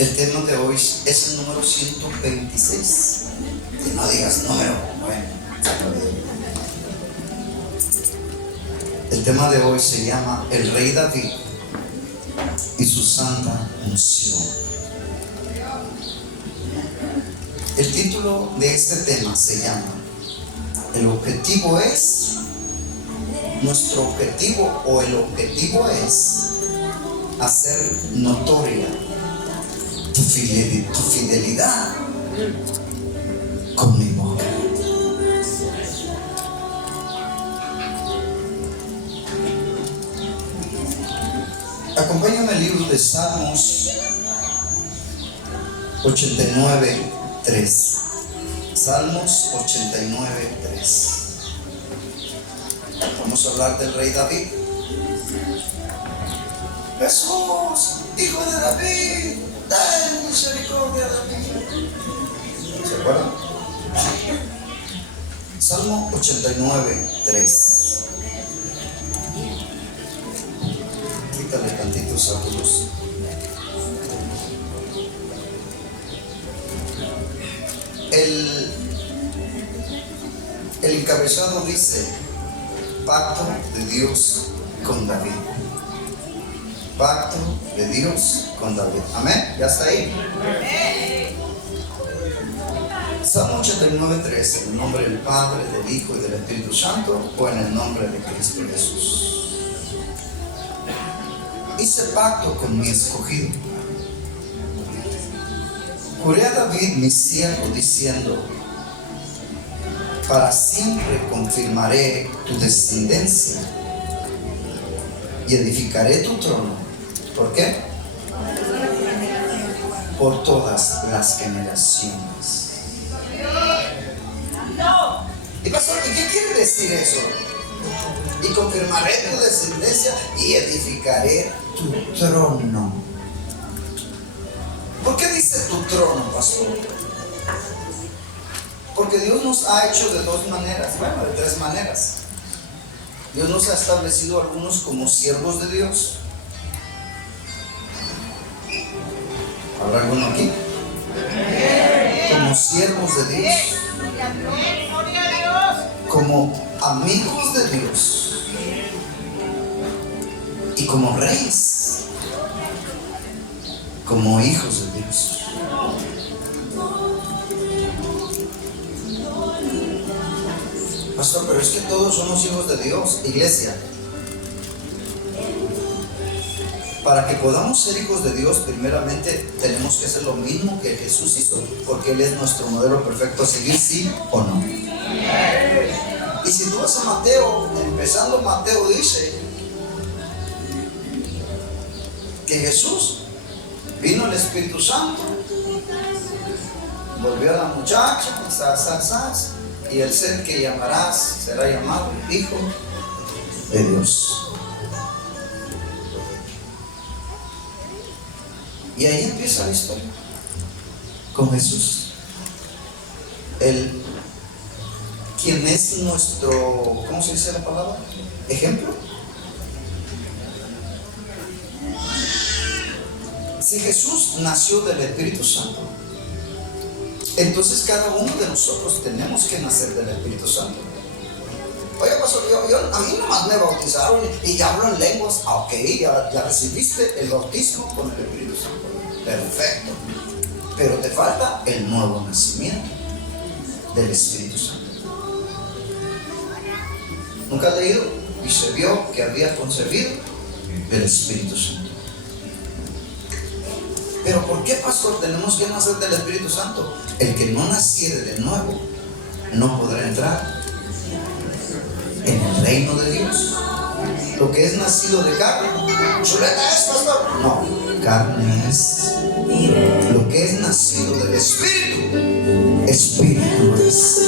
El tema de hoy es el número 126. Que no digas número, bueno. El tema de hoy se llama El Rey David y su santa unción. El título de este tema se llama Nuestro objetivo o el objetivo es hacer notoria tu fidelidad con mi boca. Acompáñame al libro de Salmos 89:3. Salmos 89:3. Vamos a hablar del rey David. Jesús, hijo de David, ten misericordia de mí. ¿Se acuerdan? Salmo 89:3. Quítale tantitos ángulos. El encabezado dice: Pacto de Dios con David. Pacto de Dios con David. Amén. ¿Ya está ahí? Salmo 89:3. En el nombre del Padre, del Hijo y del Espíritu Santo, o en el nombre de Cristo Jesús. Hice pacto con mi escogido. Juré a David mi siervo diciendo: para siempre confirmaré tu descendencia y edificaré tu trono. ¿Por qué? Por todas las generaciones. Y pastor, ¿y qué quiere decir eso? Y confirmaré tu descendencia y edificaré tu trono. ¿Por qué dice tu trono, pastor? Porque Dios nos ha hecho de dos maneras, bueno, de tres maneras. Dios nos ha establecido a algunos como siervos de Dios. ¿Habrá alguno aquí? Como siervos de Dios. Como amigos de Dios. Y como reyes. Como hijos de Dios. Pastor, pero es que todos somos hijos de Dios, iglesia. Para que podamos ser hijos de Dios, primeramente tenemos que hacer lo mismo que Jesús hizo, porque Él es nuestro modelo perfecto a seguir, sí o no. Y si tú vas a Mateo, empezando Mateo dice que Jesús vino el Espíritu Santo, volvió a la muchacha, y el ser que llamarás será llamado Hijo de Dios. Y ahí empieza la historia con Jesús, quien es nuestro, ¿cómo se dice la palabra? Ejemplo. Si Jesús nació del Espíritu Santo, entonces cada uno de nosotros tenemos que nacer del Espíritu Santo. Oye, pastor, a mí nomás me bautizaron y ya hablo en lenguas. Ah, ok, ya recibiste el bautismo con el Espíritu Santo. Perfecto. Pero te falta el nuevo nacimiento del Espíritu Santo. ¿Nunca has leído? Y se vio que había concebido del Espíritu Santo. Pero ¿por qué, pastor, tenemos que nacer del Espíritu Santo? El que no naciere de nuevo no podrá entrar en el reino de Dios. Lo que es nacido de carne, chuleta es, pastor. No, carne es. Lo que es nacido del Espíritu, Espíritu es.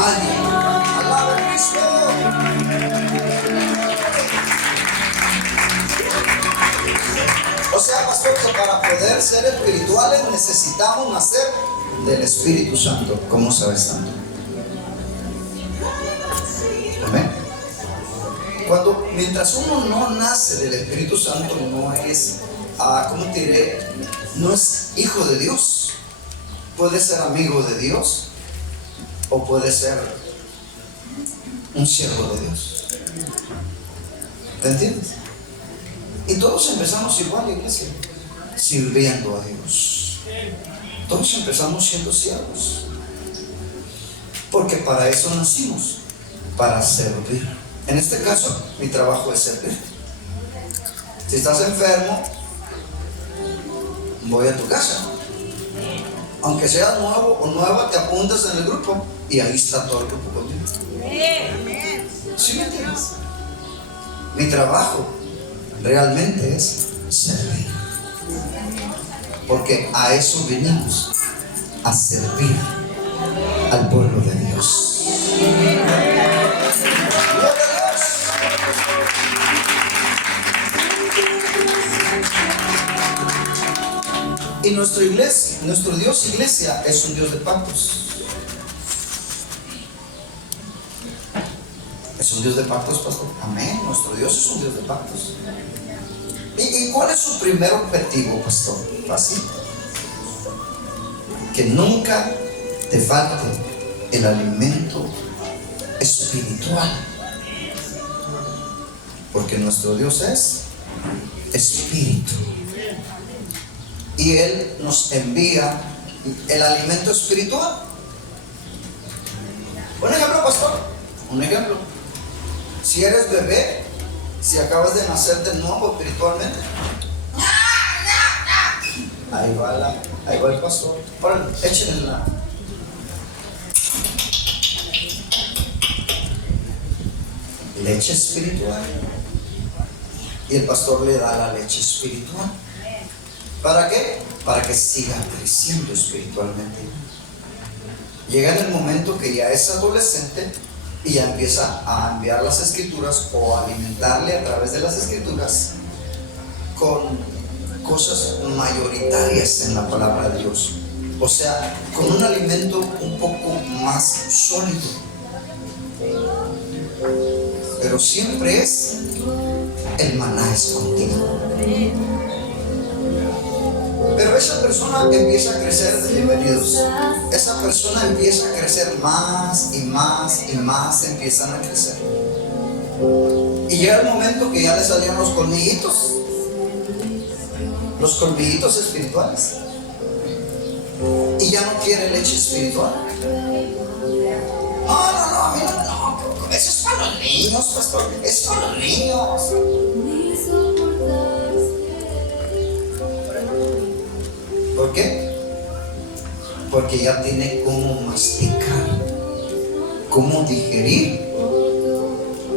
Alguien, alaba a Cristo. O sea, pastor, que para poder ser espirituales necesitamos nacer del Espíritu Santo. ¿Cómo sabes tanto? Amén. Mientras uno no nace del Espíritu Santo, no es ¿cómo te diré? No es hijo de Dios. Puede ser amigo de Dios o puede ser un siervo de Dios. ¿Te entiendes? Y todos empezamos igual, iglesia, sirviendo a Dios. Todos empezamos siendo siervos, porque para eso nacimos, para servir. En este caso, mi trabajo es servir. Si estás enfermo, voy a tu casa. Aunque seas nuevo o nueva, te apuntas en el grupo y ahí está todo el grupo contigo. ¿Sí me entiendes? Mi trabajo realmente es servir, porque a eso venimos, a servir al pueblo de Dios. ¡Gloria a Dios! Y nuestra iglesia, nuestro Dios iglesia, es un Dios de pactos. Es un Dios de pactos, pastor. Amén. Nuestro Dios es un Dios de pactos. ¿Y cuál es su primer objetivo, pastor? Fácil. Que nunca te falte el alimento espiritual. Porque nuestro Dios es espíritu. Y Él nos envía el alimento espiritual. Un ejemplo, pastor. Un ejemplo. Si eres bebé, si acabas de nacer de nuevo espiritualmente, ahí va el pastor. Órale, échenle la. Leche espiritual. Y el pastor le da la leche espiritual. ¿Para qué? Para que siga creciendo espiritualmente. Llega en el momento que ya es adolescente y ya empieza a enviar las escrituras o a alimentarle a través de las escrituras con cosas mayoritarias en la palabra de Dios. O sea, con un alimento un poco más sólido. Pero siempre es el maná es contigo. Pero esa persona empieza a crecer, bienvenidos. Esa persona empieza a crecer más y más y más, empiezan a crecer. Y llega el momento que ya le salían los colmillitos espirituales. Y ya no quiere leche espiritual. No, eso es para los niños, pastor. Es para los niños. ¿Por qué? Porque ya tiene cómo masticar, cómo digerir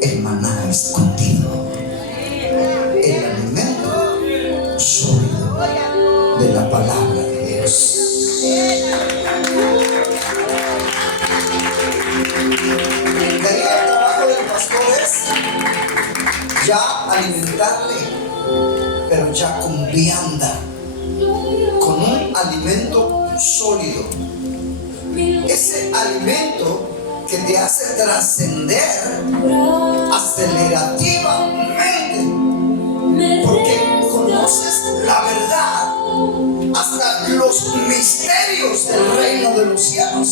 el maná escondido, el alimento sólido de la palabra de Dios. De ahí el trabajo del pastor es ya alimentarle, pero ya con vianda, con un alimento sólido. Ese alimento que te hace trascender acelerativamente, porque conoces la verdad, hasta los misterios del reino de los cielos.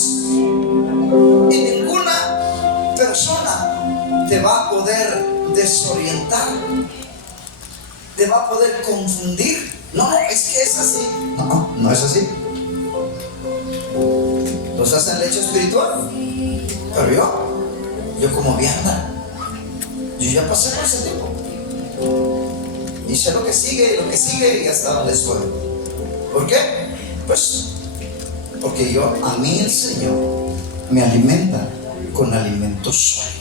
Y ninguna persona te va a poder desorientar, te va a poder confundir. No, es que es así. No es así. ¿Los hacen leche espiritual? Pero yo como vianda, yo ya pasé por ese tiempo y sé lo que sigue y hasta donde estoy. ¿Por qué? Pues porque a mí el Señor me alimenta con alimento sólido.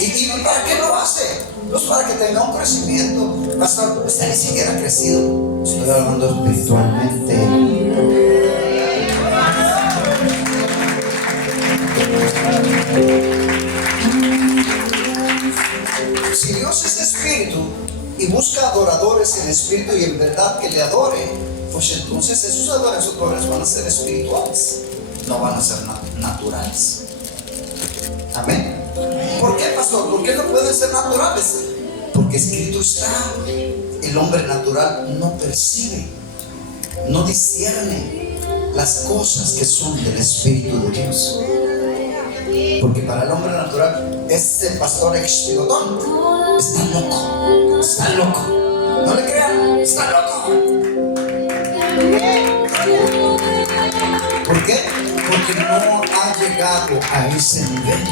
¿Y para qué lo hace? Pues para que tenga un crecimiento. Pastor, usted ni siquiera ha crecido. Estoy hablando espiritualmente. Si Dios es espíritu y busca adoradores en espíritu y en verdad que le adoren, pues entonces esos adoradores van a ser espirituales, no van a ser naturales. Amén. ¿Por qué, pastor? ¿Por qué no pueden ser naturales? Porque escrito está: el hombre natural no percibe, no discierne las cosas que son del Espíritu de Dios. Porque para el hombre natural, este pastor expiotón está loco, está loco. No le crean, está loco. ¿Por qué? Porque no ha llegado a ese nivel.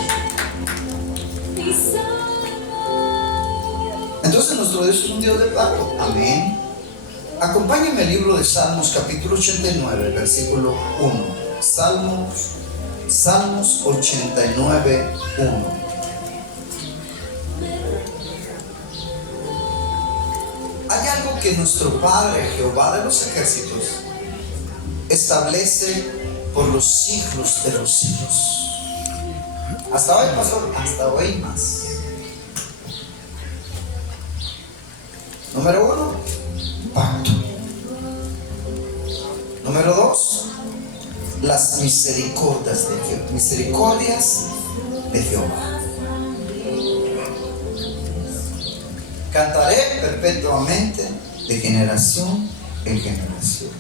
Entonces nuestro Dios es un Dios de pacto. Amén. Acompáñenme al libro de Salmos, capítulo 89, versículo 1. Salmos 89, 1. Hay algo que nuestro Padre, Jehová de los ejércitos, establece por los siglos de los siglos. Hasta hoy, pastor, hasta hoy más. Número 1, pacto. Número 2, las misericordias de Jehová. Cantaré perpetuamente de generación en generación.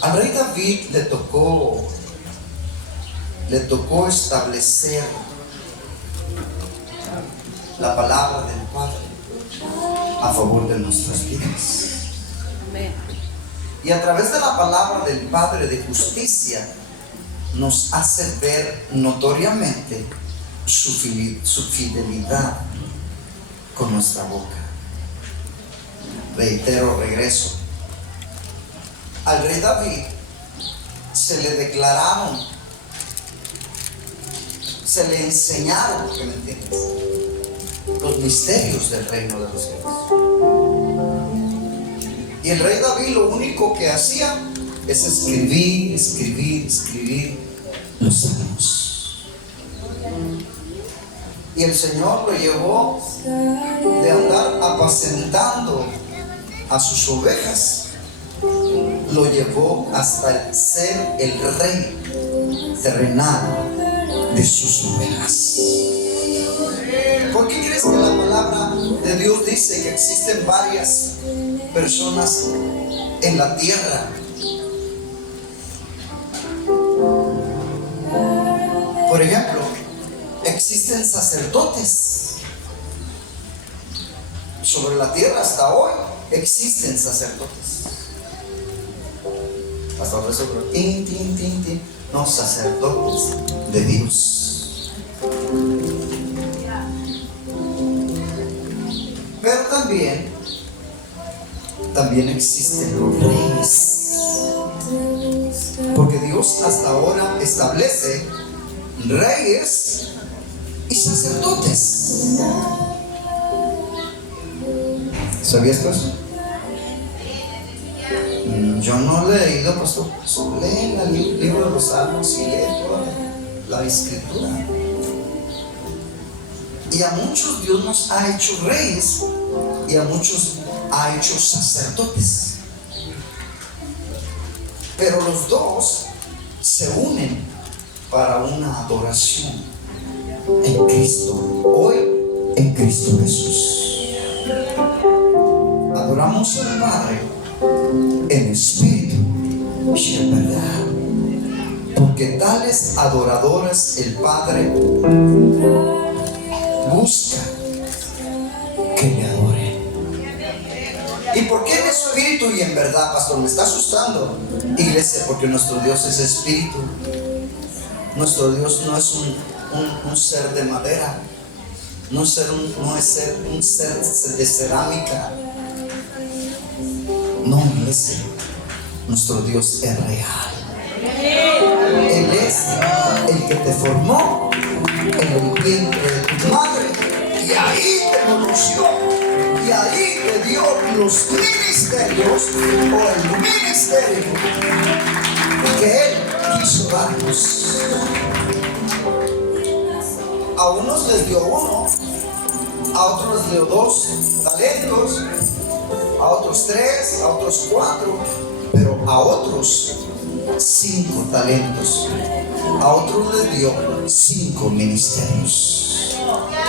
Al rey David le tocó establecer la palabra del Padre a favor de nuestras vidas. Y a través de la palabra del Padre de justicia nos hace ver notoriamente su fidelidad con nuestra boca. Regreso. Al rey David se le declararon, se le enseñaron, ¿me entiendes?, los misterios del reino de los cielos. Y el rey David lo único que hacía es escribir los salmos. Y el Señor lo llevó de andar apacentando a sus ovejas, lo llevó hasta ser el rey terrenal de sus ovejas. ¿Por qué crees que la palabra de Dios dice que existen varias personas en la tierra? Por ejemplo, existen sacerdotes. Sobre la tierra hasta hoy existen sacerdotes. Hasta ahora seguro. No, sacerdotes de Dios. Pero también existen los reyes. Porque Dios hasta ahora establece reyes y sacerdotes. ¿Sabías eso? Yo no le he leído, pastor. Lee el libro de los Salmos y lee toda la escritura. Y a muchos Dios nos ha hecho reyes y a muchos ha hecho sacerdotes. Pero los dos se unen para una adoración en Cristo. Hoy en Cristo Jesús. Adoramos al Padre en espíritu y en verdad. Porque tales adoradores el Padre busca que le adoren. ¿Y por qué en espíritu y en verdad, pastor? Me está asustando, iglesia, porque nuestro Dios es espíritu. Nuestro Dios no es un ser de madera, no es un ser de cerámica. No, iglesia, nuestro Dios es real. Él es el que te formó en el vientre de tu madre y ahí te conoció y ahí te dio los ministerios o el ministerio que Él quiso darnos. A unos les dio 1, a otros les dio 2 talentos, a otros 3, a otros 4, pero a otros 5 talentos, a otros les dio 5 ministerios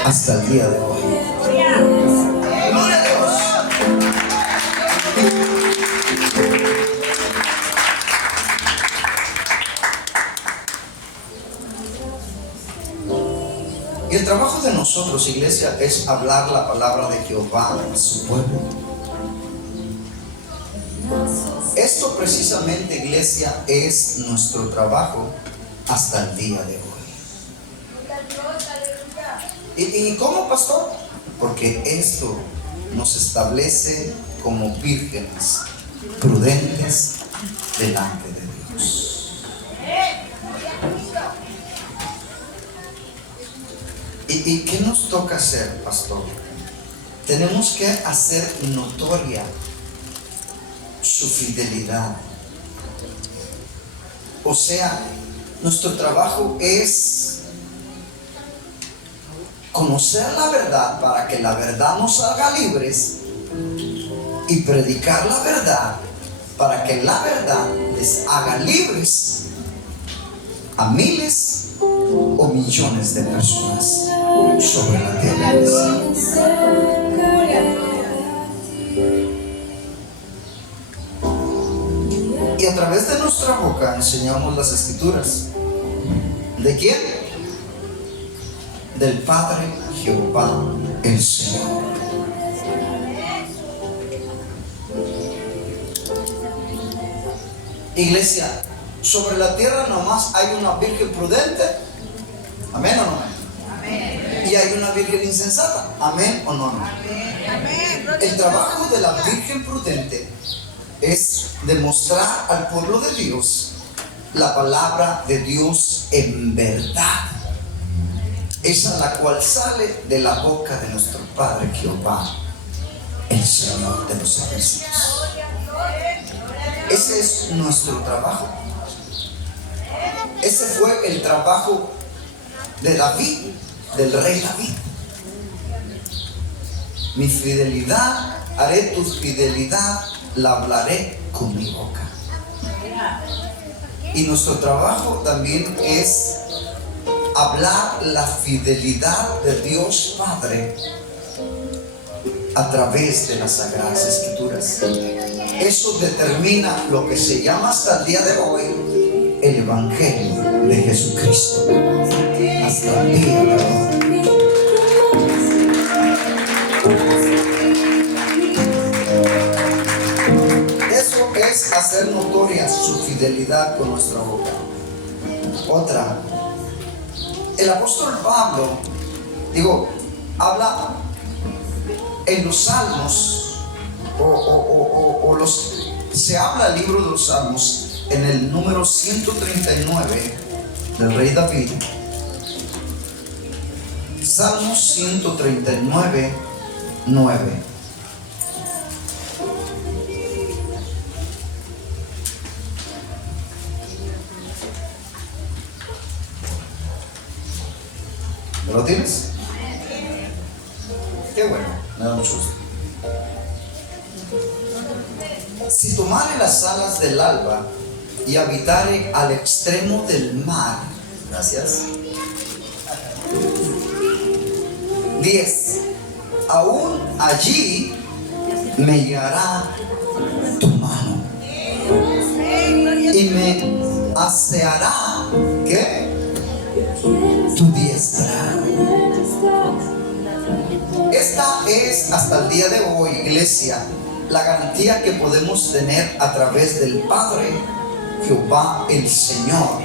hasta el día de hoy. Gloria a Dios. nosotros, iglesia, es hablar la palabra de Jehová a su pueblo. Esto precisamente, iglesia, es nuestro trabajo hasta el día de hoy. ¿Y cómo, pastor? Porque esto nos establece como vírgenes prudentes delante de Dios. ¿Y qué nos toca hacer, pastor? Tenemos que hacer notoria su fidelidad. O sea, nuestro trabajo es conocer la verdad para que la verdad nos haga libres y predicar la verdad para que la verdad les haga libres a miles o millones de personas sobre la tierra. Y a través de nuestra boca enseñamos las escrituras. ¿De quién? Del Padre Jehová el Señor. Iglesia, sobre la tierra nomás hay una virgen prudente. ¿Amén o no? Amén. Y hay una virgen insensata. ¿Amén o no? Amén. El trabajo de la virgen prudente es demostrar al pueblo de Dios la palabra de Dios en verdad. Esa la cual sale de la boca de nuestro Padre Jehová, el Señor de los ejércitos. Ese es nuestro trabajo. Ese fue el trabajo de David, del rey David. Mi fidelidad, haré tu fidelidad, la hablaré con mi boca. Y nuestro trabajo también es hablar la fidelidad de Dios Padre a través de las Sagradas Escrituras. Eso determina lo que se llama hasta el día de hoy el Evangelio de Jesucristo. Hasta el día de hoy. Eso es hacer notoria su fidelidad con nuestra boca. Otra. El apóstol Pablo, habla en los Salmos, se habla el libro de los Salmos en el número 139 del rey David. Salmos 139, 9. ¿Lo tienes? Qué bueno, me da mucho gusto. Si tomare las alas del alba y habitare al extremo del mar. Gracias. 10. Aún allí me guiará tu mano y me aseará, ¿qué? Tu diestra. Esta es hasta el día de hoy, iglesia, la garantía que podemos tener a través del Padre Jehová el Señor,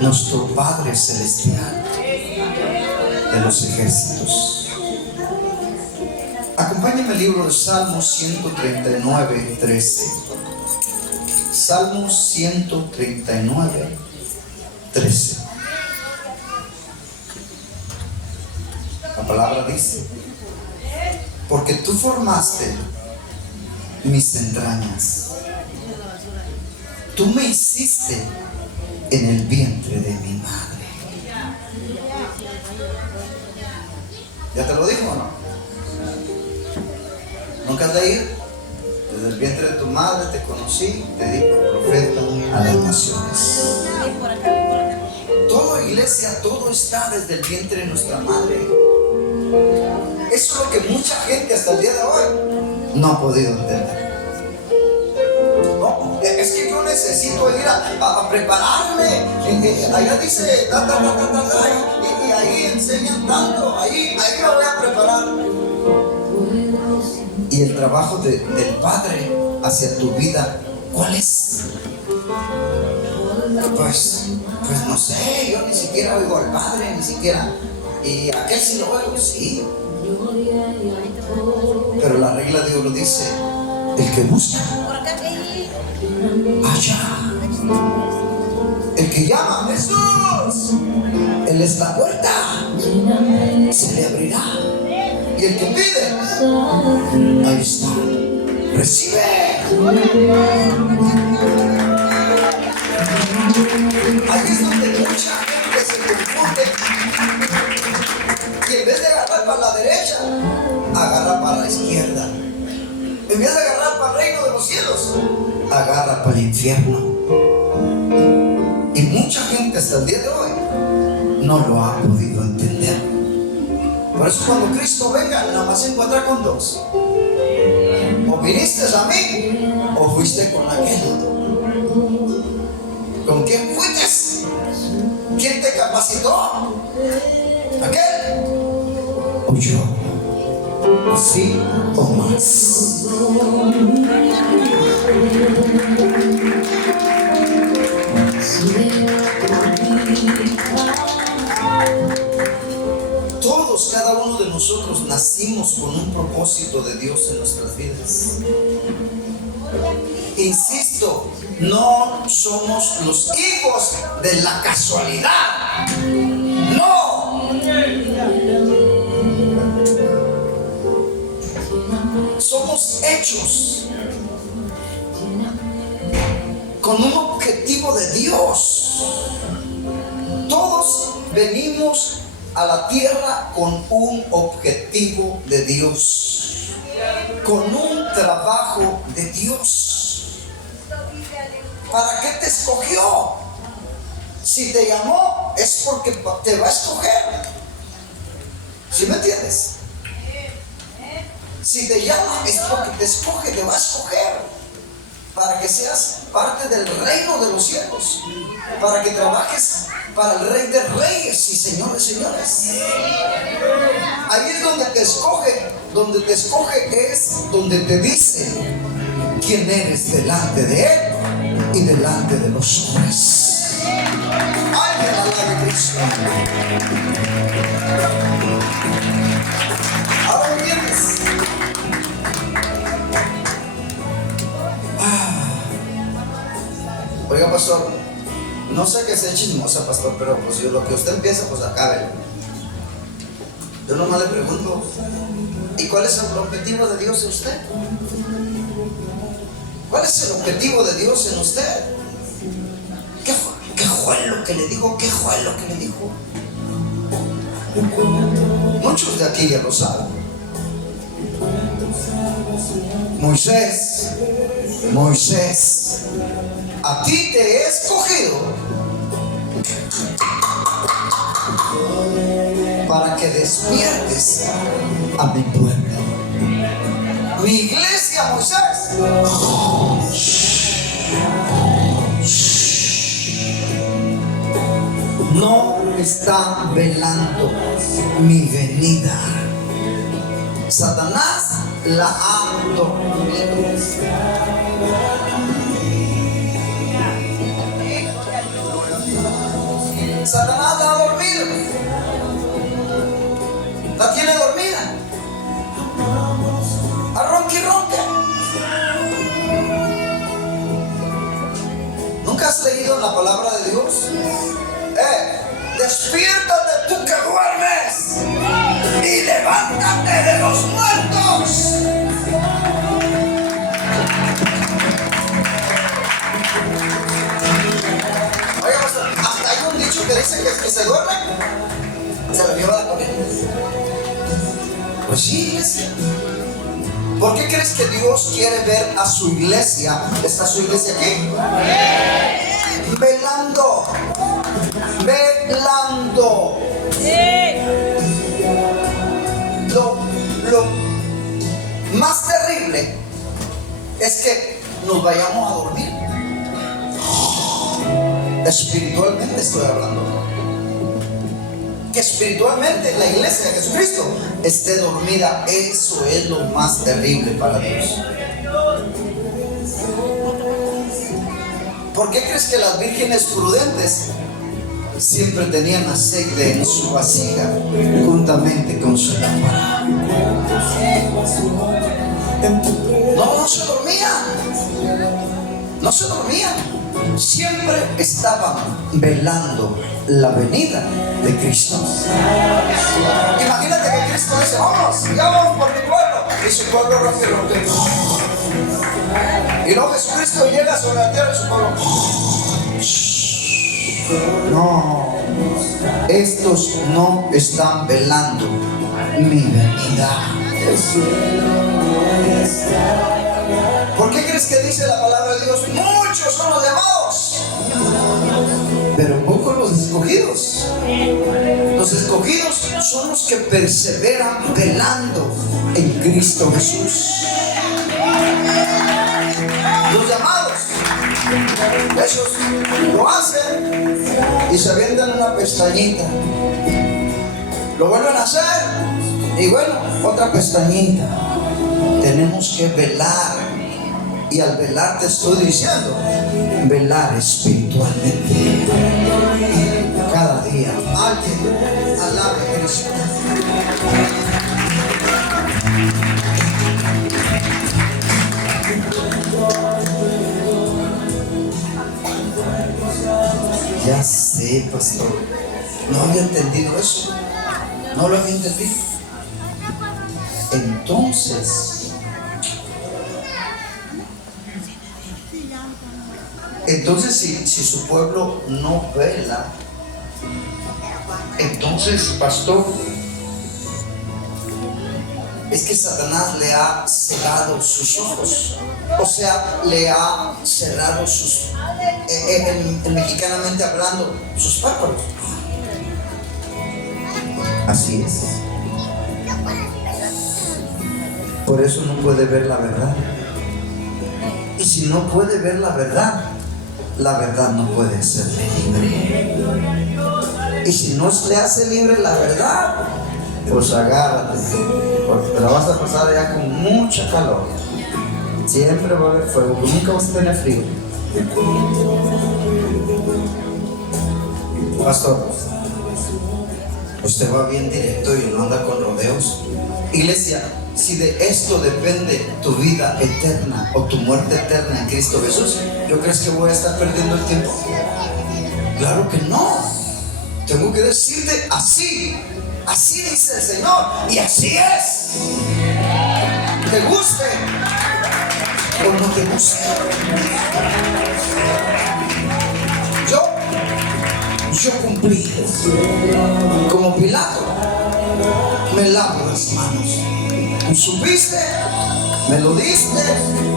nuestro Padre Celestial de los ejércitos. Acompáñame al libro de Salmos 139, 13. Salmos 139, 13. La palabra dice: porque tú formaste mis entrañas, tú me hiciste en el vientre de mi madre. ¿Ya te lo dijo o no? ¿Nunca has leído? Desde el vientre de tu madre te conocí, te di por profeta a las naciones. Todo, iglesia, todo está desde el vientre de nuestra madre. Eso es lo que mucha gente hasta el día de hoy no ha podido entender. No, es que yo necesito ir a prepararme. Allá dice, y ahí enseñan tanto, ahí me voy a preparar. Y el trabajo del Padre hacia tu vida, ¿cuál es? Pues no sé, yo ni siquiera oigo al Padre, ni siquiera. Y aquel sí lo oigo, sí. Pero la regla de oro dice: el que busca, allá. El que llama a Jesús, Él es la puerta, se le abrirá. Y el que pide, ahí está, recibe. Ahí es donde mucha gente se confunde, y en vez de agarrar para la derecha, agarra para la izquierda. En vez de agarrar para el reino de los cielos, agarra para el infierno. Y mucha gente hasta el día de hoy no lo ha podido entender. Por eso cuando Cristo venga, nada más se encuentra con dos: o viniste a mí, o fuiste con aquel. ¿Con quién fuiste? ¿Quién te capacitó? ¿Aquel o yo? ¿Así o más? Todos, cada uno de nosotros nacimos con un propósito de Dios en nuestras vidas. Insisto, no somos los hijos de la casualidad. No. Somos hechos con un objetivo de Dios. Todos venimos a la tierra con un objetivo de Dios, con un trabajo de Dios. ¿Para qué te escogió? Si te llamó, es porque te va a escoger. ¿Sí me entiendes? Si te llama, es porque te escoge, te va a escoger. Para que seas parte del reino de los cielos, para que trabajes para el Rey de Reyes y Señor de Señores. Ahí es donde te escoge. Donde te escoge es donde te dice quién eres delante de Él y delante de los hombres. Alguien alabe a Cristo. Ahora me entiendes. Oiga, pastor, no sé que sea chismosa, pastor, pero pues yo lo que usted empieza, pues acabe. Yo nomás le pregunto: ¿y cuál es el objetivo de Dios en usted? ¿Cuál es el objetivo de Dios en usted? ¿Qué fue lo que le dijo? ¿Qué fue lo que le dijo? Muchos de aquí ya lo saben. Moisés, a ti te he escogido para que despiertes a mi pueblo. Mi iglesia, Moisés, no está velando mi venida. Satanás la ha dormido. Satanás la ha dormido. La tiene dormida. Arronca y ronca. ¿Nunca has leído la palabra de Dios? Despiértate tú que duermes y levántate de los muertos. Oiga, hasta hay un dicho que dice que el que se duerme se lo lleva la corriente. Pues sí, iglesia. ¿Por qué crees que Dios quiere ver a su iglesia? ¿Está su iglesia aquí? Velando. Lo más terrible es que nos vayamos a dormir. Espiritualmente estoy hablando. que espiritualmente la iglesia de Jesucristo esté dormida. Eso es lo más terrible para Dios. ¿Por qué crees que las vírgenes prudentes siempre tenían aceite en su vasija juntamente con su lámpara? No se dormían. No se dormían. Siempre estaban velando la venida de Cristo. Imagínate que Cristo dice: vamos, ya vamos por mi pueblo. Y su pueblo rápido. Y luego Jesucristo llega sobre la tierra y su pueblo. No, estos no están velando mi venida. ¿Por qué crees que dice la palabra de Dios? Muchos son los llamados, pero pocos los escogidos. Los escogidos son los que perseveran velando en Cristo Jesús. Los llamados, esos lo hacen y se avientan una pestañita, lo vuelven a hacer y bueno, otra pestañita. Tenemos que velar. Y al velar te estoy diciendo, velar espiritualmente. Cada día alguien alabe a Cristo. Ya sé, pastor, no había entendido eso. No lo había entendido. Entonces si su pueblo no vela, entonces, pastor, es que Satanás le ha cerrado sus ojos. O sea, le ha cerrado sus, mexicanamente hablando, sus párpados. Así es. Por eso no puede ver la verdad. Y si no puede ver la verdad no puede hacerle libre. Y si no le hace libre la verdad, pues agárrate, porque te la vas a pasar allá con mucha calor. Siempre va a haber fuego, nunca vas a tener frío. Pastor, usted va bien directo y no anda con rodeos. Iglesia, si de esto depende tu vida eterna o tu muerte eterna en Cristo Jesús, ¿yo crees que voy a estar perdiendo el tiempo? Claro que no. Tengo que decirte así. Así dice el Señor y así es. ¿Te guste o no te guste? Yo cumplí. Como Pilato, me lavo las manos. ¿Supiste? Me lo diste,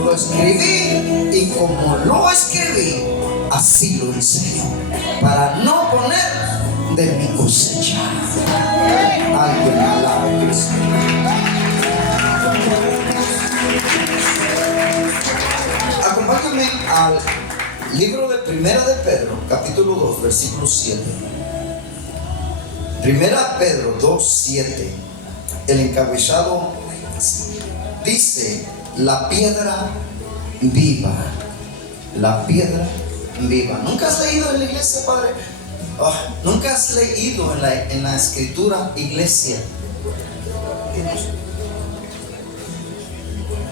lo escribí y como lo escribí, así lo enseño, para no poner de mi cosecha. Alguien alabe a Cristo. Acompáñame al libro de Primera de Pedro, capítulo 2, versículo 7. Primera Pedro 2, 7. El encabezado dice: la piedra viva. La piedra viva. ¿Nunca has leído en la iglesia, padre? ¿Nunca has leído en la escritura, iglesia,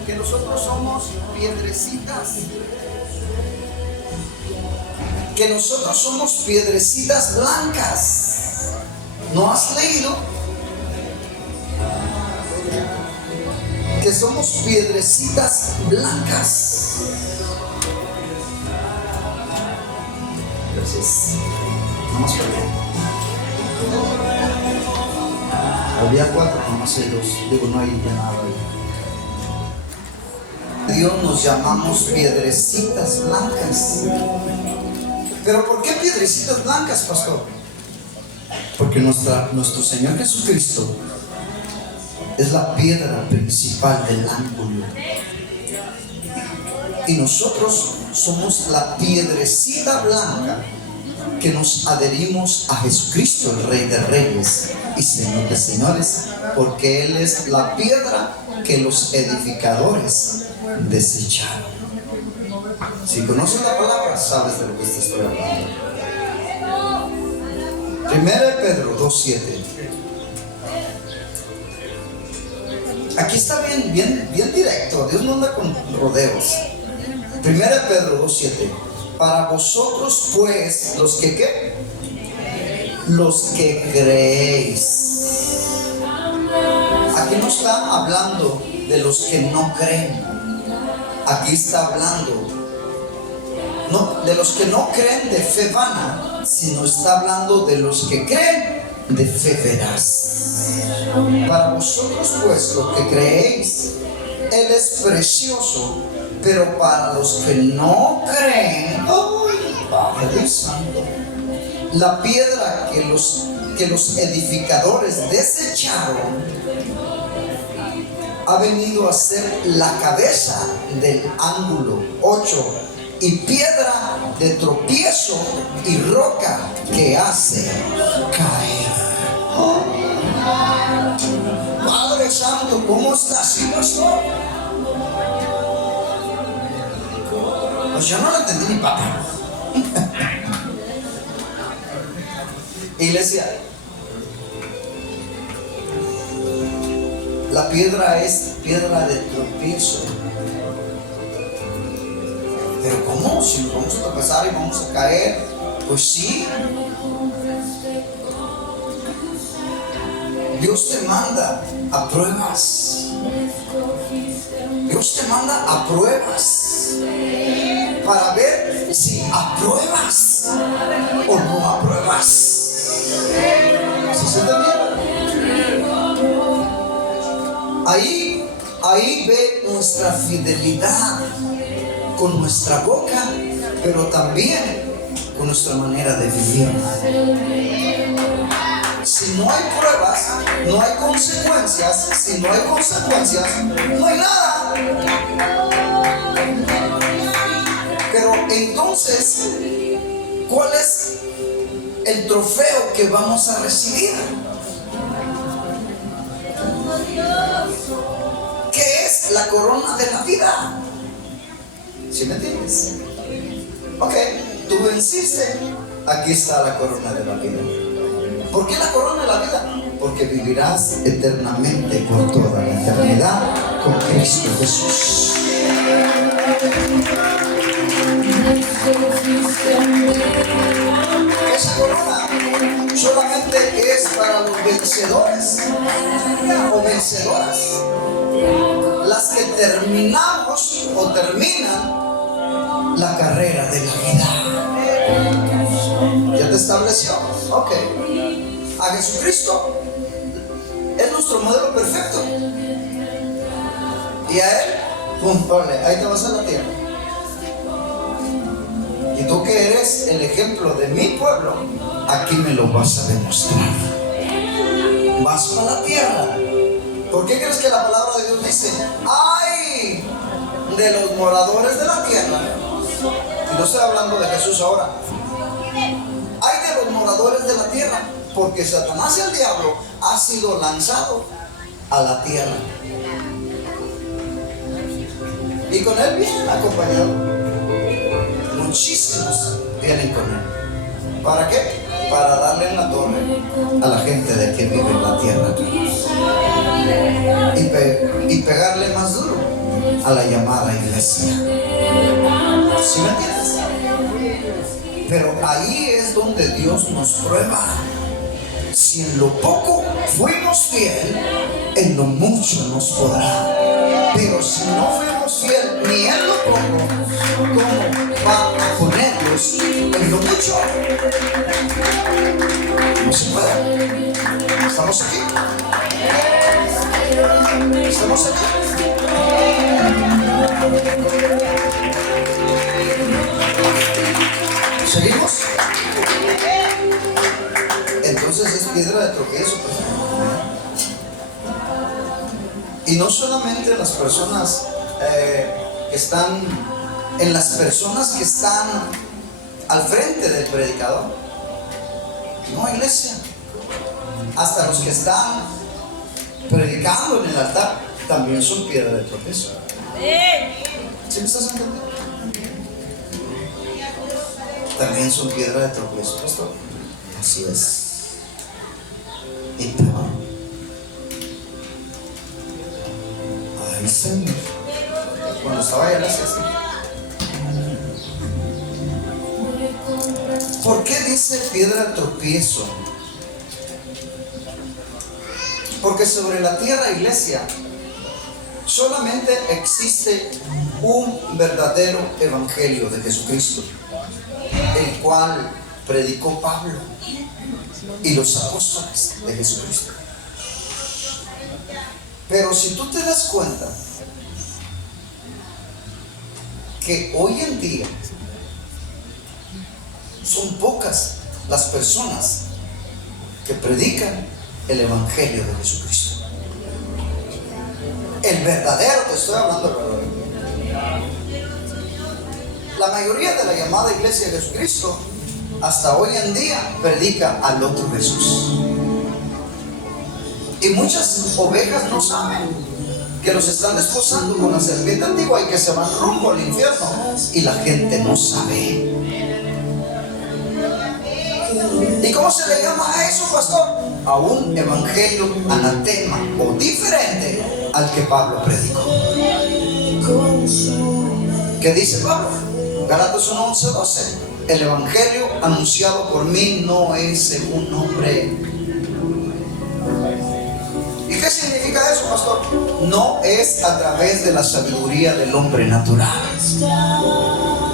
que nosotros somos piedrecitas? Que nosotros somos piedrecitas blancas. ¿No has leído? Que somos piedrecitas blancas. Gracias. Vamos para allá. Había 4, nomás hay 2. Digo, no hay nada ahí. Dios nos llamamos piedrecitas blancas. ¿Pero por qué piedrecitas blancas, pastor? Porque nuestro Señor Jesucristo es la piedra principal del ángulo. Y nosotros somos la piedrecita blanca que nos adherimos a Jesucristo, el Rey de Reyes y Señor de Señores, porque Él es la piedra que los edificadores desecharon. Si conoces la palabra, sabes de lo que te estoy hablando. 1 Pedro 2:7. Aquí está bien directo. Dios no anda con rodeos. 1 Pedro 2:7. Para vosotros pues, los que ¿qué? Los que creéis. Aquí no está hablando de los que no creen. Aquí está hablando no de los que no creen de fe vana, sino está hablando de los que creen de fe veraz. Para vosotros pues, los que creéis, Él es precioso, pero para los que no creen, ¡ay, Padre Santo! La piedra que los edificadores desecharon ha venido a ser la cabeza del ángulo 8 y piedra de tropiezo y roca que hace caer. Oh, Padre Santo, ¿cómo estás, sí, pastor? Pues yo no lo entendí, mi papá. Iglesia, la piedra es piedra de tropiezo. Pero ¿cómo? Si nos vamos a tropezar y vamos a caer, pues sí. Dios te manda a pruebas. Dios te manda a pruebas para ver si apruebas o no apruebas. ¿Sí se entiende? Ahí ve nuestra fidelidad con nuestra boca, pero también con nuestra manera de vivir. Si no hay pruebas, no hay consecuencias. Si no hay consecuencias, no hay nada. Pero entonces, ¿cuál es el trofeo que vamos a recibir? ¿Qué es la corona de la vida? ¿Sí me entiendes? Ok, tú venciste. Aquí está la corona de la vida. ¿Por qué la corona de la vida? Porque vivirás eternamente por toda la eternidad con Cristo Jesús. Esa corona solamente es para los vencedores o vencedoras, las que terminamos o terminan la carrera de la vida. ¿Ya te estableció? Ok. A Jesucristo es nuestro modelo perfecto. Y a Él, pum, vale, ahí te vas a la tierra. Y tú que eres el ejemplo de mi pueblo, aquí me lo vas a demostrar. Vas para la tierra. ¿Por qué crees que la palabra de Dios dice: ¡ay de los moradores de la tierra! Y no estoy hablando de Jesús ahora. ¡Ay de los moradores de la tierra! Porque Satanás, el diablo, ha sido lanzado a la tierra. Y con él vienen acompañados. Muchísimos vienen con él. ¿Para qué? Para darle en la torre a la gente de que vive en la tierra. Y pegarle más duro a la llamada iglesia. ¿Sí me entiendes? Pero ahí es donde Dios nos prueba. Si en lo poco fuimos fiel, en lo mucho nos podrá. Pero si no fuimos fiel ni en lo poco, ¿cómo va a ponerlos en lo mucho? No se puede. ¿Estamos aquí? ¿Estamos aquí? ¿Seguimos? Entonces es piedra de tropiezo. Y no solamente las personas que están, en las personas que están al frente del predicador. No, iglesia. Hasta los que están predicando en el altar también son piedra de tropiezo. ¿Sí me estás entendiendo? También son piedra de tropiezo, pastor. Así es. Y peor. Ay, Señor. Cuando estaba allá, le hacía así. ¿Por qué dice piedra de tropiezo? Porque sobre la tierra, iglesia, solamente existe un verdadero evangelio de Jesucristo, el cual predicó Pablo y los apóstoles de Jesucristo. Pero si tú te das cuenta que hoy en día son pocas las personas que predican el evangelio de Jesucristo, el verdadero, te estoy hablando del verdadero. La mayoría de la llamada iglesia de Jesucristo hasta hoy en día predica al otro Jesús, y muchas ovejas no saben que los están desposando con la serpiente antigua y que se van rumbo al infierno, y la gente no sabe. ¿Y cómo se le llama a eso, pastor? A un evangelio anatema o diferente al que Pablo predicó. ¿Qué dice Pablo? Gálatas 1:11-12. El evangelio anunciado por mí no es según hombre. ¿Y qué significa eso, pastor? No es a través de la sabiduría del hombre natural.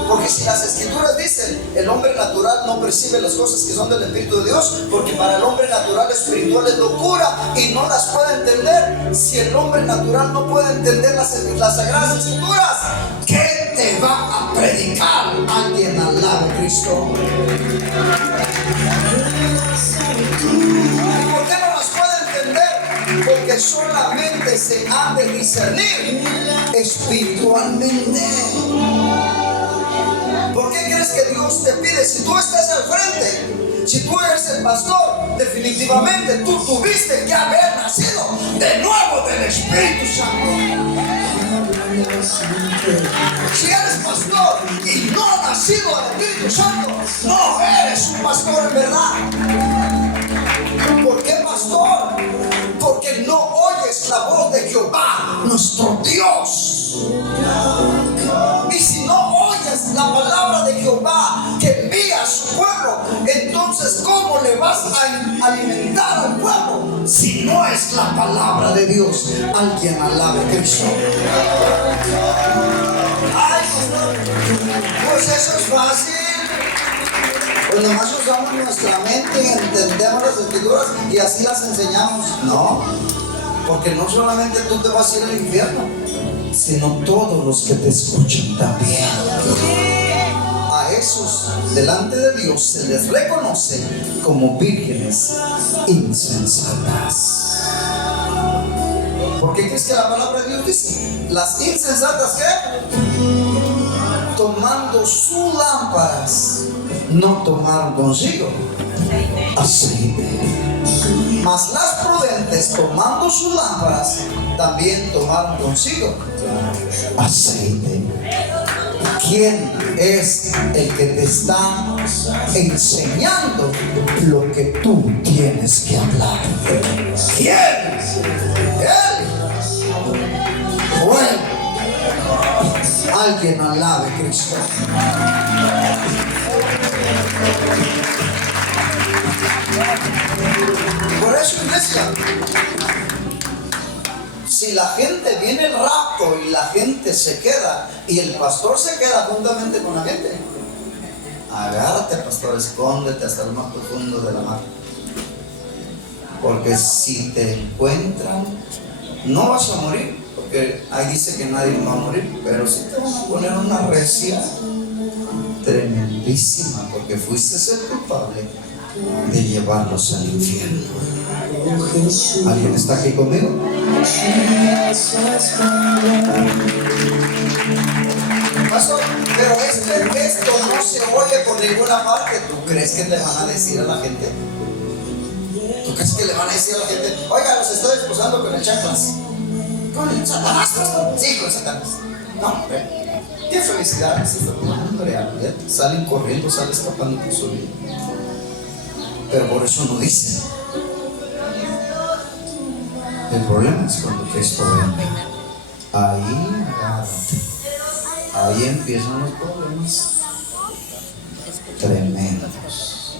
Porque si las escrituras dicen el hombre natural no percibe las cosas que son del Espíritu de Dios, porque para el hombre natural espiritual es locura y no las puede entender. Si el hombre natural no puede entender las sagradas escrituras, ¿qué te va a predicar? Alguien alabe a Cristo. ¿Por qué no las puede entender? Porque solamente se ha de discernir espiritualmente. ¿Por qué crees que Dios te pide? Si tú estás al frente, si tú eres el pastor, definitivamente tú tuviste que haber nacido de nuevo del Espíritu Santo. Si eres pastor y no has nacido del Espíritu Santo, no eres un pastor en verdad. ¿Por qué, pastor? Porque no oyes la voz de Jehová, nuestro Dios. Y si no oyes la palabra de Jehová que envía a su pueblo, entonces ¿cómo le vas a alimentar al pueblo si no es la palabra de Dios? Alguien alabe a Cristo. Ay, pues eso es fácil. Pues nomás usamos nuestra mente y entendemos las escrituras y así las enseñamos. No, porque no solamente tú te vas a ir al infierno, sino todos los que te escuchan también. A esos delante de Dios se les reconoce como vírgenes insensatas. ¿Por qué crees que la palabra de Dios dice? Las insensatas, ¿qué? Tomando sus lámparas, no tomaron consigo aceite. Mas las prudentes, tomando sus lámparas, también tomaron consigo aceite. ¿Quién es el que te está enseñando lo que tú tienes que hablar? ¿Quién? Él. Bueno, alguien alabe a Cristo. Por eso, iglesia, si la gente viene el rapto y la gente se queda y el pastor se queda juntamente con la gente, agárrate, pastor, escóndete hasta el más profundo de la mar, porque si te encuentran no vas a morir, porque ahí dice que nadie va a morir, pero sí te van a poner una recia tremendísima, porque fuiste el culpable de llevarlos al infierno. ¿Alguien está aquí conmigo? Pastor, pero esto no se oye por ninguna parte. ¿Tú crees que le van a decir a la gente? ¿Tú crees que le van a decir a la gente: oiga, los estoy esposando con el chanclas? ¿Con el Satanás, pastor? Sí, con el Satanás. No, hombre. Qué felicidad es esta realidad. Salen corriendo, salen escapando por su vida. Pero por eso no dicen. El problema es cuando Cristo venga. Ahí agárrate. Ahí empiezan los problemas tremendos.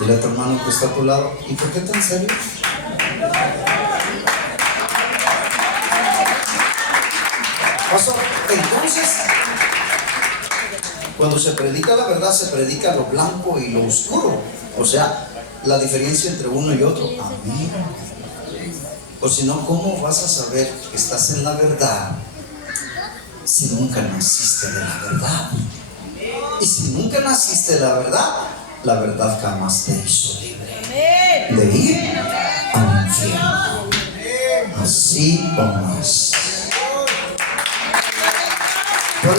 Dile a tu hermano que está a tu lado: ¿y por qué tan serio? Pastor, entonces, cuando se predica la verdad, se predica lo blanco y lo oscuro. O sea, la diferencia entre uno y otro. Amén. O si no, ¿cómo vas a saber que estás en la verdad si nunca naciste de la verdad? Y si nunca naciste de la verdad jamás te hizo libre de ir al infierno. Así o más. Por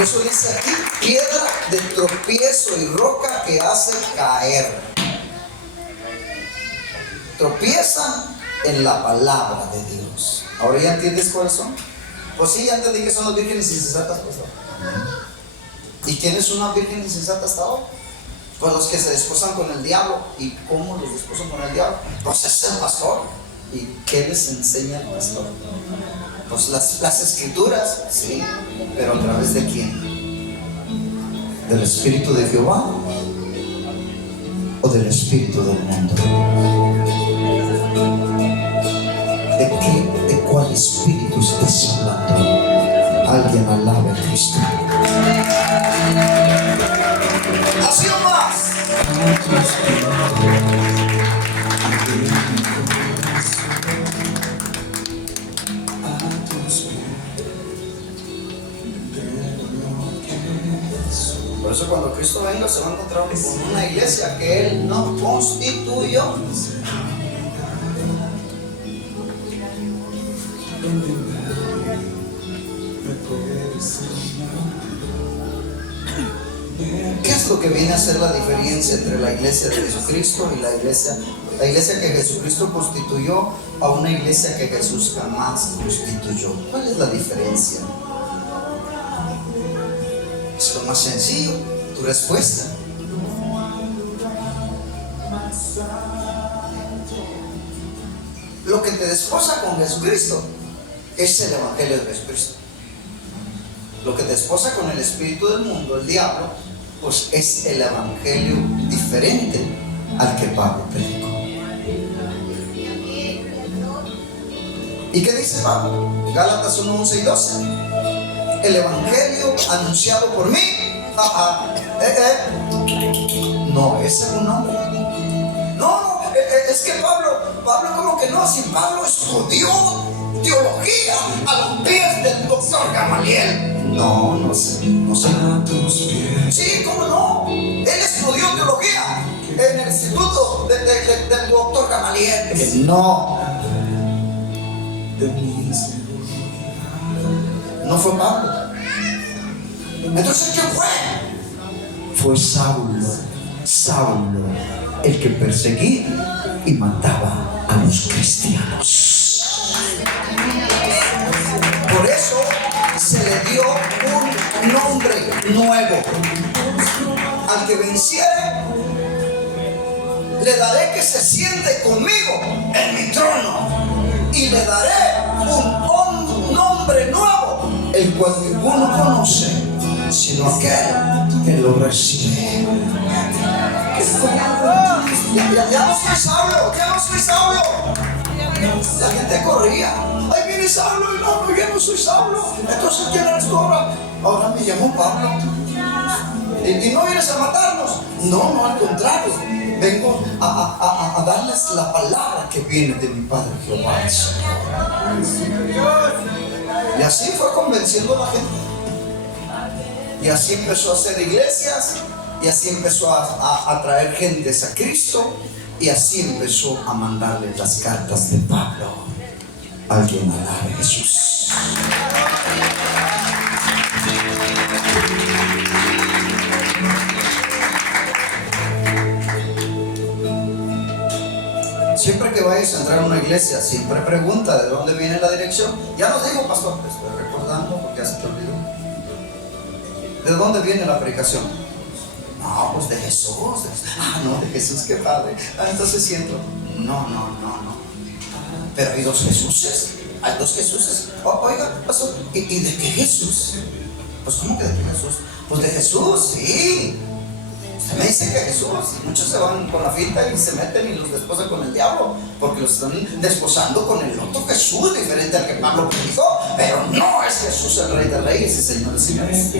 eso dice aquí, piedra de tropiezo y roca que hace caer. Tropiezan en la palabra de Dios. ¿Ahora ya entiendes cuáles son? Pues sí, ya entendí que son las vírgenes insensatas, pastor. ¿Y quién es una virgen insensata hasta ahora? Pues los que se desposan con el diablo. ¿Y cómo los desposan con el diablo? Pues es el pastor. ¿Y qué les enseña el pastor? Pues las escrituras, sí, pero ¿a través de quién? ¿Del Espíritu de Jehová o del Espíritu del mundo? ¿De cuál espíritu estás hablando? Alguien alabe a Cristo. Así o más. Por eso cuando Cristo venga se va a encontrar con una iglesia que Él no constituyó. ¿Qué es lo que viene a ser la diferencia entre la iglesia de Jesucristo y la iglesia que Jesucristo constituyó a una iglesia que Jesús jamás constituyó? ¿Cuál es la diferencia? Es lo más sencillo, tu respuesta. Lo que te desposa con Jesucristo es el evangelio de Jesucristo. Lo que te desposa con el espíritu del mundo, el diablo, pues es el evangelio diferente al que Pablo predicó. ¿Y qué dice Pablo? Gálatas 1, 11 y 12. El evangelio anunciado por mí. No, ese es un nombre. No, es que Pablo como que no, si Pablo estudió teología a los pies del doctor Gamaliel. No sé. Sí, ¿cómo no? Él estudió teología en el instituto del doctor Gamaliel. No fue Pablo. Entonces, ¿qué fue? Fue Saulo, el que perseguía y mataba a los cristianos. Por eso se le dio un nombre nuevo. Al que venciere, le daré que se siente conmigo en mi trono, y le daré un nombre nuevo, el cual ninguno conoce, sino aquel que lo recibe. Ya no soy Saulo. La gente corría. Ahí viene Saulo, y no, yo no soy Saulo. Entonces, ¿quién eres tú ahora? Ahora me llamo Pablo. ¿Y no vienes a matarnos? No, al contrario. Vengo a darles la palabra que viene de mi Padre Jehová. Y así fue convenciendo a la gente. Y así empezó a hacer iglesias. Y así empezó a traer gentes a Cristo. Y así empezó a mandarles las cartas de Pablo. Alguien alabe a Jesús. Siempre que vayas a entrar a una iglesia, siempre pregunta de dónde viene la dirección. Ya nos dijo, pastor, estoy recordando porque ya se te olvidó. ¿De dónde viene la predicación? No, pues de Jesús. No, de Jesús, qué padre. Entonces siento, no. Pero hay dos Jesuses. Hay dos Jesuses. Oiga, pastor, ¿y de qué Jesús? Pues, ¿cómo que de qué Jesús? Pues de Jesús, sí. Usted me dice que Jesús, muchos se van con la finta y se meten y los desposan con el diablo, porque los están desposando con el otro Jesús, diferente al que Pablo predicó, pero no es Jesús el Rey de Reyes y Señor de Señores.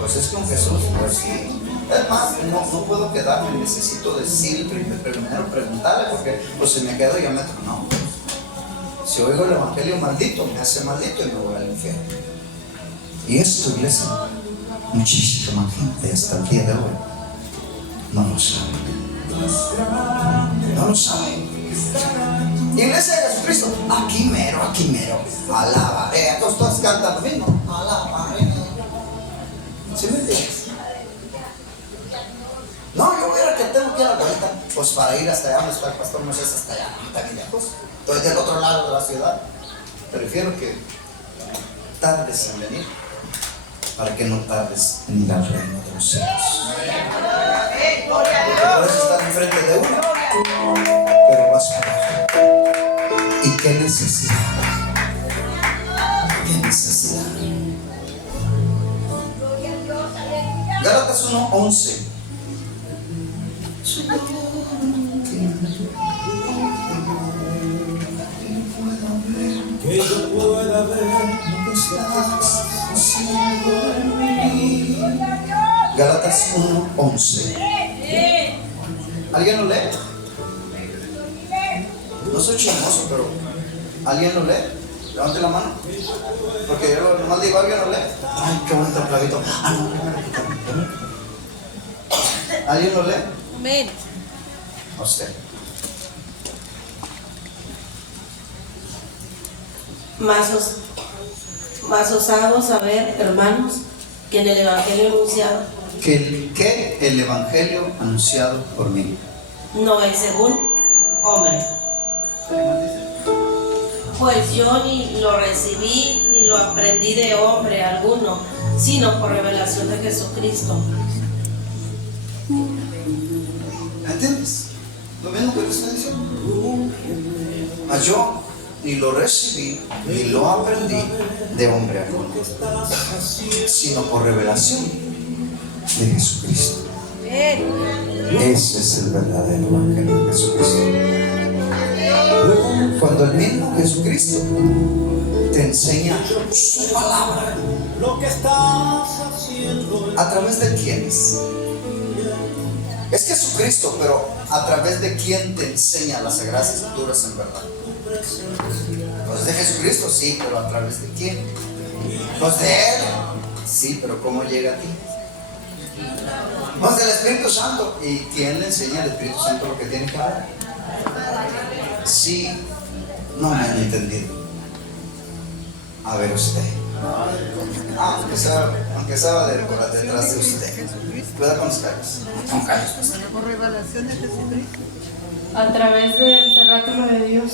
Pues es con Jesús, pues sí. Es más, no puedo quedarme, necesito decir primero preguntarle, porque pues si me quedo ya me no. Si oigo el evangelio maldito, me hace maldito y me voy al infierno. Y esto, iglesia, muchísima gente hasta el día de hoy no lo sabe. No lo sabe. Iglesia de Jesucristo, aquí mero, alabaré. Todos cantan lo mismo, alabaré. ¿Sí me entiendes? No, yo hubiera que tengo que ir a la vuelta, pues para ir hasta allá, no está el pastor Moisés hasta allá, no está bien lejos. Estoy del otro lado de la ciudad. Prefiero que tardes en venir, para que no tardes en ir al reino de los cielos. Porque puedes estar enfrente de uno, pero vas para abajo. ¿Y qué necesidad? ¿Qué necesidad? Gálatas 1:11. Que yo pueda ver lo que estás haciendo en mí. Gálatas 1:11. ¿Alguien lo lee? No soy chismoso, pero ¿alguien lo lee? Levante la mano. Porque yo nomás digo, ¿alguien lo lee? Ay, qué bonito el clavito. No. ¿Alguien lo lee? Amén. A usted. Mas os hago saber, hermanos, que en el Evangelio anunciado Que el Evangelio anunciado por mí no es según hombre. Pues yo ni lo recibí ni lo aprendí de hombre alguno, sino por revelación de Jesucristo. ¿Entiendes? Lo mismo que te está diciendo. Mas yo ni lo recibí ni lo aprendí de hombre alguno, sino por revelación de Jesucristo. Ese es el verdadero Evangelio de Jesucristo. Cuando el mismo Jesucristo te enseña su palabra, ¿a través de quiénes? Es Jesucristo, pero ¿a través de quién te enseña las Sagradas Escrituras en verdad? Pues de Jesucristo, sí, pero ¿a través de quién? Pues de Él, sí, pero ¿cómo llega a ti? Pues del Espíritu Santo. ¿Y quién le enseña al Espíritu Santo lo que tiene que hablar? Sí, no me han entendido. A ver usted. Aunque estaba detrás de usted. Cuidado con los callos. No con callos, pues. Por revelación de Jesucristo. A través del ferrátulo de Dios.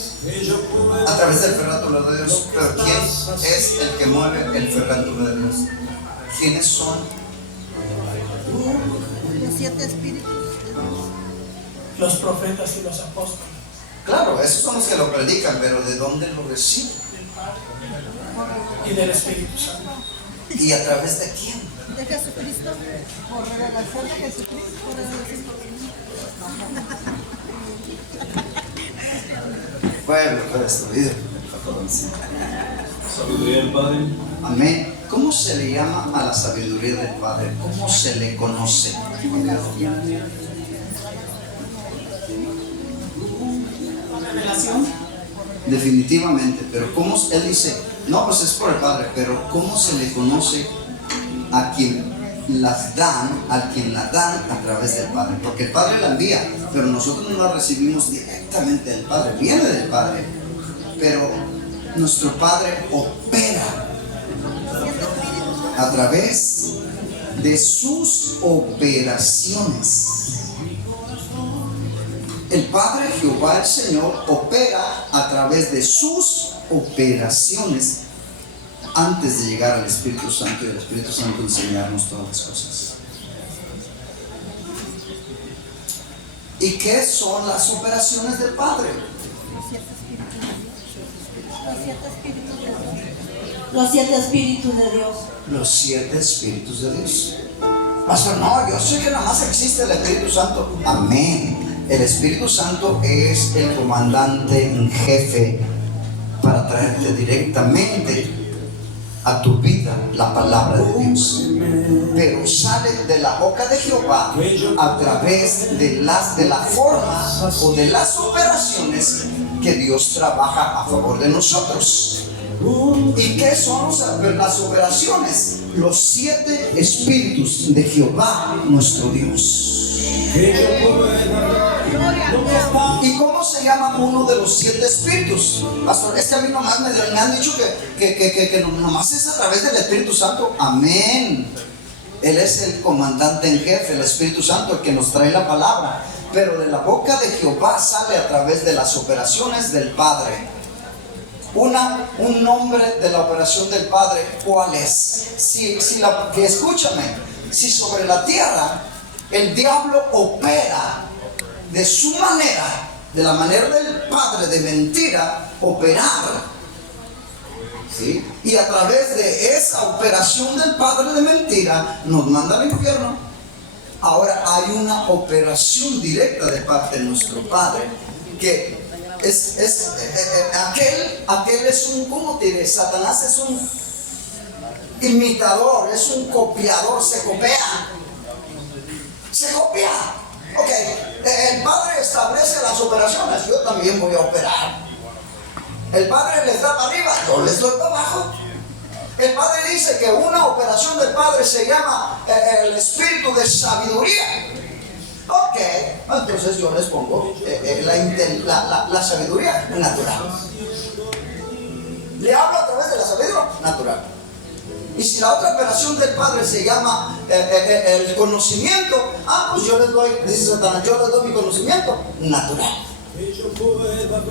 A través del ferrátulo de Dios. Pero ¿quién es el que mueve el ferrátulo de Dios? ¿Quiénes son? Los 7 espíritus de Dios. Los profetas y los apóstoles. Claro, esos son los que lo predican, pero ¿de dónde lo reciben? Y del Espíritu Santo. ¿Y a través de quién? De Jesucristo. Por revelación de Jesucristo. Por revelación. Pueblo fue destruido. Sabiduría del Padre. Amén. ¿Cómo se le llama a la sabiduría del Padre? ¿Cómo se le conoce? Revelación. Definitivamente, pero ¿cómo? Él dice, no, pues es por el Padre, pero ¿cómo se le conoce a quien las dan, a quien la dan a través del Padre? Porque el Padre la envía, pero nosotros no la recibimos directamente del Padre, viene del Padre, Pero nuestro Padre opera a través de sus operaciones. El Padre Jehová el Señor opera a través de sus operaciones antes de llegar al Espíritu Santo y el Espíritu Santo enseñarnos todas las cosas. ¿Y qué son las operaciones del Padre? Los 7 espíritus de Dios. Los 7 espíritus de Dios. Pastor, no, yo sé que nada más existe el Espíritu Santo. Amén. El Espíritu Santo es el comandante en jefe para traerte directamente a tu vida la palabra de Dios. Pero sale de la boca de Jehová a través de la forma o de las operaciones que Dios trabaja a favor de nosotros. ¿Y qué son las operaciones? Los 7 espíritus de Jehová nuestro Dios. ¿Y cómo se llama uno de los 7 espíritus? Pastor, es que a mí nomás me han dicho que nomás es a través del Espíritu Santo. Amén. Él es el comandante en jefe, el Espíritu Santo, el que nos trae la palabra. Pero de la boca de Jehová sale a través de las operaciones del Padre. Un nombre de la operación del Padre, ¿cuál es? Escúchame, si sobre la tierra el diablo opera de su manera, de la manera del padre de mentira, operar, ¿sí? Y a través de esa operación del padre de mentira nos manda al infierno. Ahora hay una operación directa de parte de nuestro Padre, que aquel es un, ¿cómo te diré? Satanás es un imitador, es un copiador, se copia. Ok, el Padre establece las operaciones, yo también voy a operar. El Padre les da para arriba, yo les doy para abajo. El Padre dice que una operación del Padre se llama el espíritu de sabiduría. Ok, entonces yo les pongo la sabiduría natural. Le hablo a través de la sabiduría natural. Y si la otra operación del Padre se llama el conocimiento, pues yo les doy, dice Satanás, yo les doy mi conocimiento natural.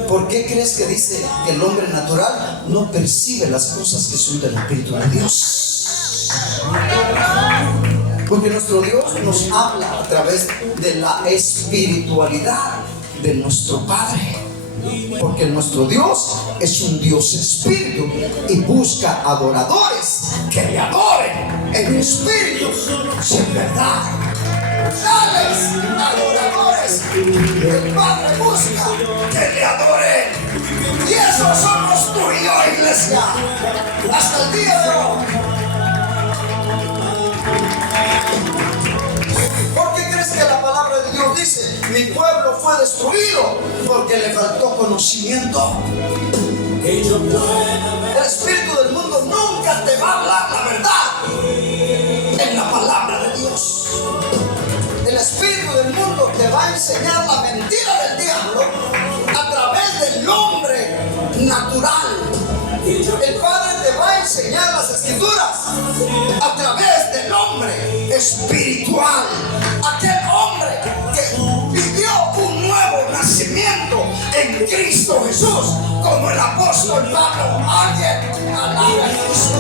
¿Por qué crees que dice que el hombre natural no percibe las cosas que son del Espíritu de Dios? Porque nuestro Dios nos habla a través de la espiritualidad de nuestro Padre. Porque nuestro Dios es un Dios espíritu y busca adoradores que le adoren en espíritu y en verdad. Tales adoradores el Padre busca que le adoren. Y esos somos tú y yo, iglesia, hasta el día de hoy. ¿Por qué crees que la palabra de Dios dice: mi pueblo fue destruido porque le faltó conocimiento? El espíritu del mundo nunca te va a hablar la verdad en la palabra de Dios. El espíritu del mundo te va a enseñar la mentira del diablo a través del hombre natural. El Padre te va a enseñar las escrituras a través del hombre espiritual, aquel hombre que vivió un nuevo nacimiento en Cristo Jesús, como el apóstol Pablo. Alguien alabe a Cristo.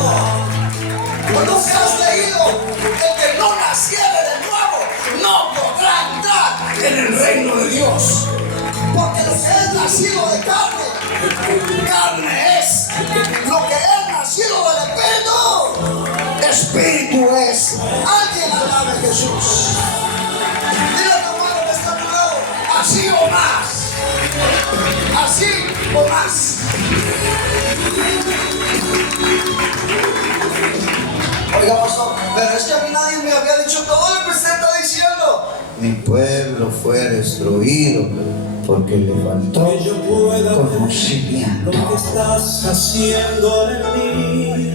Cuando se has leído, el que no naciere de nuevo no podrá entrar en el reino de Dios. Porque lo que es nacido de carne es. Lo que es nacido del Espíritu es. Alguien alabe a Jesús. Dile a tu hermano que está a tu lado: así o más. Así o más. Oiga, pastor, pero es que a mí nadie me había dicho todo lo que usted está diciendo. Mi pueblo fue destruido porque le faltó conocimiento.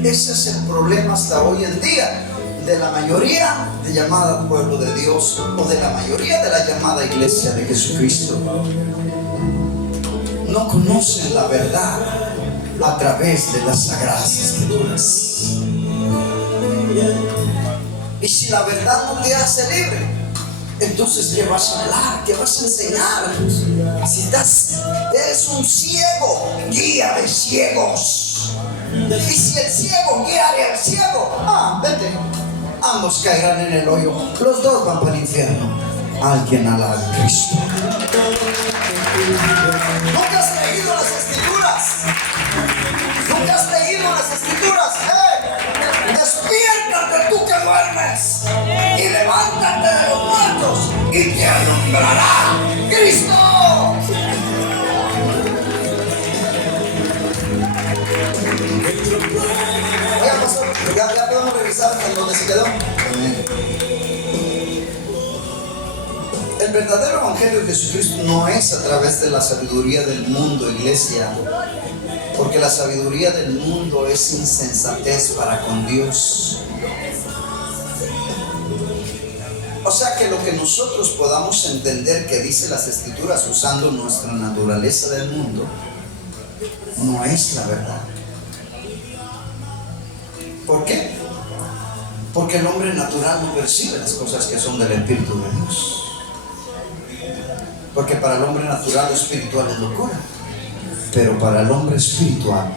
Ese es el problema hasta hoy en día de la mayoría de llamada pueblo de Dios, o de la mayoría de la llamada iglesia de Jesucristo. no conocen la verdad a través de las sagradas escrituras. Y si la verdad no te hace libre, entonces ¿qué vas a hablar? ¿Qué vas a enseñar? Si eres un ciego, guía de ciegos. Y si el ciego guiare al ciego, vete, ambos caerán en el hoyo, los dos van para el infierno. Alguien alaba a Cristo. ¿Nunca has leído las escrituras? ¿Nunca has leído las escrituras? Despiértate tú que duermes y levántate de los muertos y te alumbrará Cristo. Oiga, pastor, ya podemos revisar en donde se quedó. El verdadero evangelio de Jesucristo no es a través de la sabiduría del mundo, iglesia, porque la sabiduría del mundo es insensatez para con Dios. O sea que lo que nosotros podamos entender que dice las escrituras usando nuestra naturaleza del mundo no es la verdad. ¿Por qué? Porque el hombre natural no percibe las cosas que son del Espíritu de Dios. Porque para el hombre natural lo espiritual es locura, pero para el hombre espiritual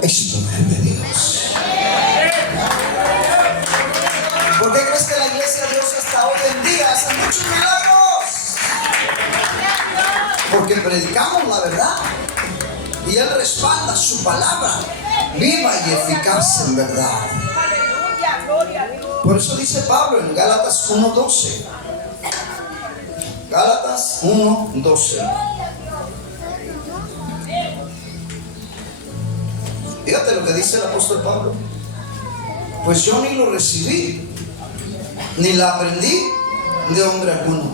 es poder de Dios. ¿Por qué crees que la iglesia de Dios hasta hoy en día hace muchos milagros? Porque predicamos la verdad y Él respalda su palabra viva y eficaz en verdad. Por eso dice Pablo en Gálatas 1:12. Gálatas 1:12. Fíjate lo que dice el apóstol Pablo. Pues yo ni lo recibí, ni la aprendí de hombre alguno.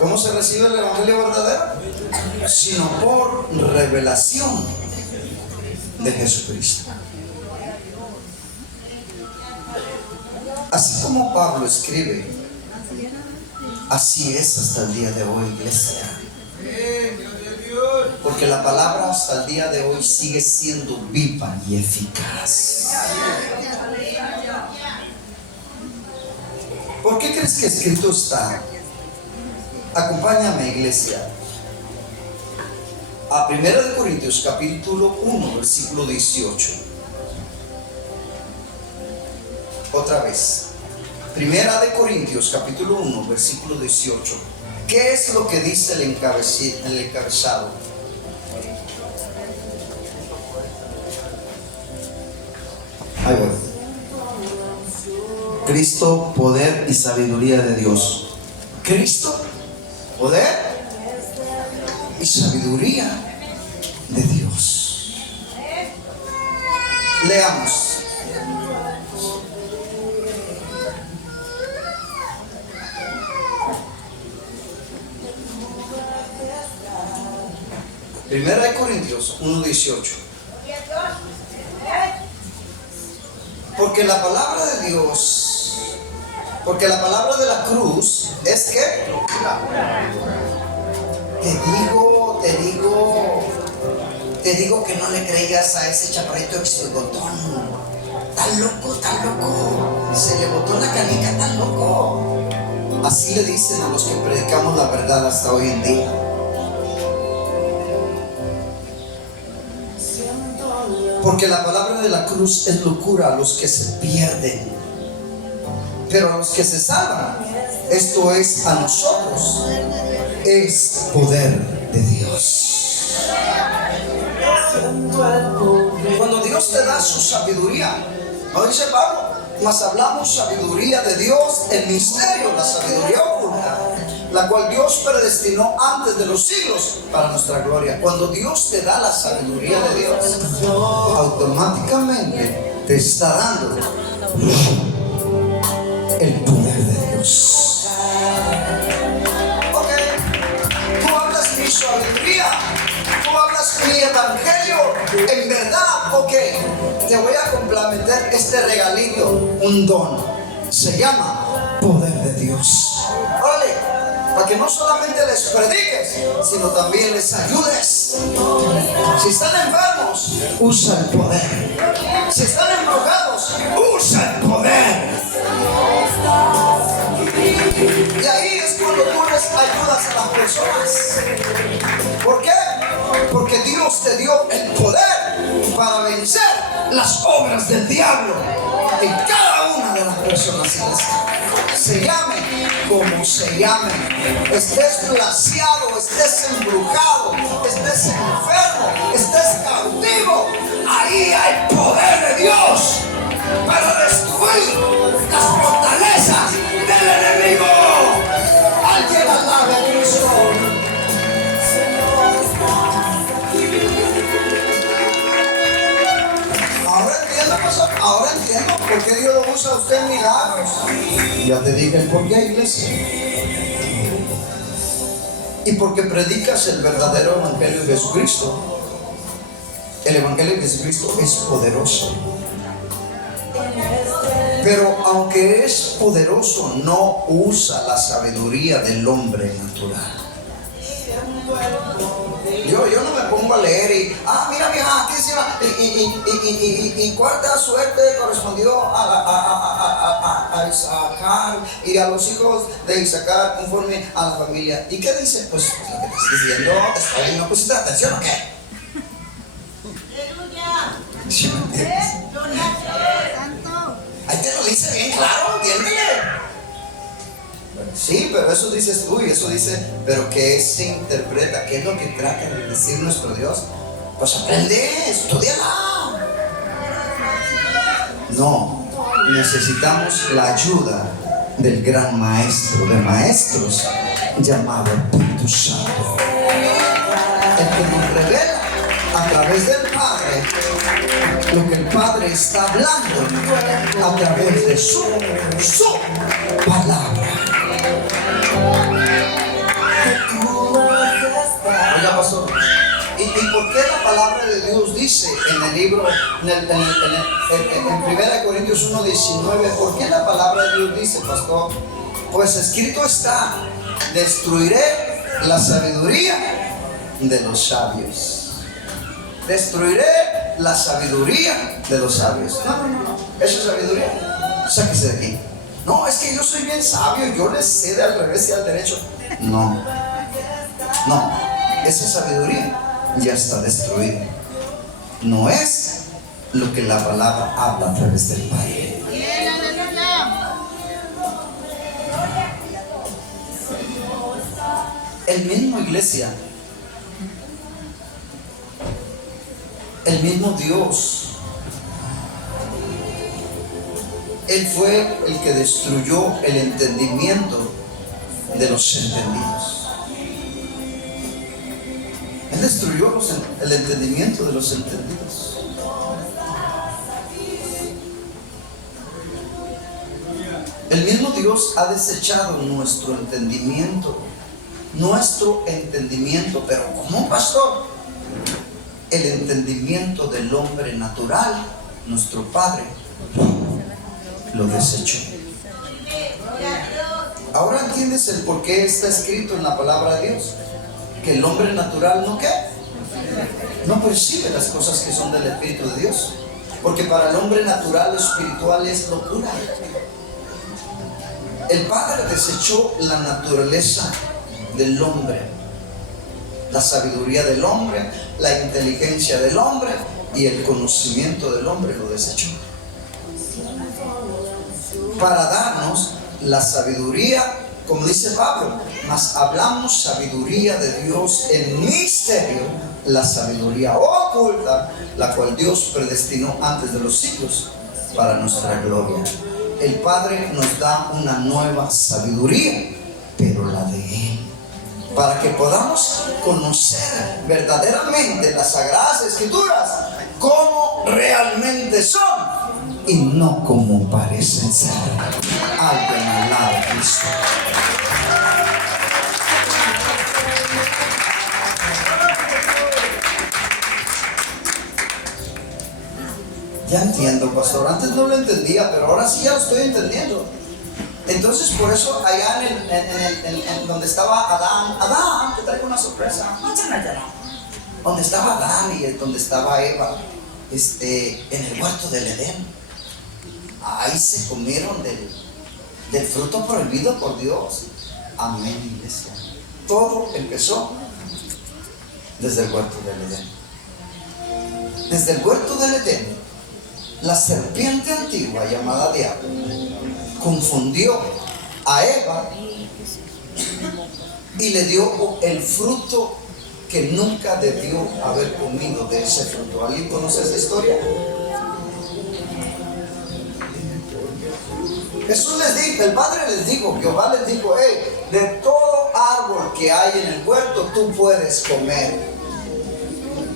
¿Cómo se recibe el evangelio verdadero? Sino por revelación de Jesucristo. Así como Pablo escribe, así es hasta el día de hoy, iglesia. Porque la palabra hasta el día de hoy sigue siendo viva y eficaz. ¿Por qué crees que escrito está? Acompáñame, iglesia, a 1 Corintios capítulo 1 versículo 18. Otra vez, 1 Corintios capítulo 1 versículo 18. ¿Qué es lo que dice el encabezado? Ahí voy. Cristo, poder y sabiduría de Dios. Cristo, poder y sabiduría de Dios. Leamos. Primera de Corintios 1:18. Porque la palabra de Dios, porque la palabra de la cruz es que te digo que no le creas a ese chaparrito exigotón. Tan loco, se le botó la canica, tan loco. Así le dicen a los que predicamos la verdad hasta hoy en día. Porque la palabra de la cruz es locura a los que se pierden, pero a los que se salvan, esto es a nosotros, es poder de Dios. Cuando Dios te da su sabiduría, no dice Pablo, mas hablamos sabiduría de Dios, el misterio, la sabiduría oculta, la cual Dios predestinó antes de los siglos para nuestra gloria. Cuando Dios te da la sabiduría de Dios, automáticamente te está dando el poder de Dios. Ok, tú hablas mi sabiduría, tú hablas mi evangelio, en verdad, ok, te voy a complementar este regalito, un don, se llama poder de Dios. Órale, para que no solamente les prediques, sino también les ayudes. Si están enfermos, usa el poder. Si están embrujados, usa el poder. Y ahí es cuando tú les ayudas a las personas. ¿Por qué? Porque Dios te dio el poder para vencer las obras del diablo en cada una de las personas. Se llame como se llame, estés placiado, estés embrujado, estés enfermo, estés cautivo, ahí hay poder de Dios para destruir las fortalezas del enemigo. Alguien alabe a Cristo. Ahora entiendo por qué Dios lo usa a usted en milagros. Ya te dije el por qué, iglesia. Y porque predicas el verdadero evangelio de Jesucristo. El evangelio de Jesucristo es poderoso. Pero aunque es poderoso, no usa la sabiduría del hombre natural. Yo no me pongo a leer y, mira vieja, aquí encima, y cuarta suerte correspondió a Isaacar y a los hijos de Isaacar conforme a la familia. ¿Y qué dice? Pues lo que te estoy diciendo, está bien, ¿no pusiste atención o qué? ¿Sí me entiendes? Ahí te lo dice bien claro, entiéndele. Sí, pero eso dices tú y eso dice, pero ¿qué se interpreta? ¿Qué es lo que trata de decir nuestro Dios? Pues aprende, estudiala. No, necesitamos la ayuda del gran maestro de maestros llamado Espíritu Santo, el que nos revela a través del Padre lo que el Padre está hablando a través de su palabra. Oiga, pastor, ¿y por qué la palabra de Dios dice en el libro, en 1 Corintios 1:19, por qué la palabra de Dios dice, pastor? Pues escrito está, destruiré la sabiduría de los sabios. Destruiré la sabiduría de los sabios. No, eso es sabiduría. Sáquese de aquí. No, es que yo soy bien sabio, yo le sé de al revés y al derecho. No, esa sabiduría ya está destruida. No es lo que la palabra habla a través del Padre. El mismo iglesia, el mismo Dios, Él fue el que destruyó el entendimiento de los entendidos. Él destruyó el entendimiento de los entendidos. El mismo Dios ha desechado nuestro entendimiento. Pero ¿cómo, pastor? El entendimiento del hombre natural, nuestro Padre lo desechó. Ahora entiendes el por qué está escrito en la palabra de Dios, que el hombre natural no percibe las cosas que son del Espíritu de Dios, porque para el hombre natural lo espiritual es locura. El Padre desechó la naturaleza del hombre, la sabiduría del hombre, la inteligencia del hombre y el conocimiento del hombre lo desechó, para darnos la sabiduría, como dice Pablo, mas hablamos sabiduría de Dios en misterio, la sabiduría oculta, la cual Dios predestinó antes de los siglos para nuestra gloria. El Padre nos da una nueva sabiduría, pero la de Él, para que podamos conocer verdaderamente las Sagradas Escrituras como realmente son y no como parecen ser. Alguien alaba a Cristo. Ya entiendo, pastor. Antes no lo entendía, pero ahora sí ya lo estoy entendiendo. Entonces por eso allá en donde estaba Adán, te traigo una sorpresa, donde estaba Adán y donde estaba Eva, en el huerto del Edén, ahí se comieron del fruto prohibido por Dios. Amén, iglesia. Todo empezó desde el huerto del Edén. Desde el huerto del Edén, la serpiente antigua llamada diablo confundió a Eva y le dio el fruto que nunca debió haber comido de ese fruto. ¿Alguien conoce esa historia? Jesús les dijo, el Padre les dijo, Jehová les dijo: hey, de todo árbol que hay en el huerto tú puedes comer,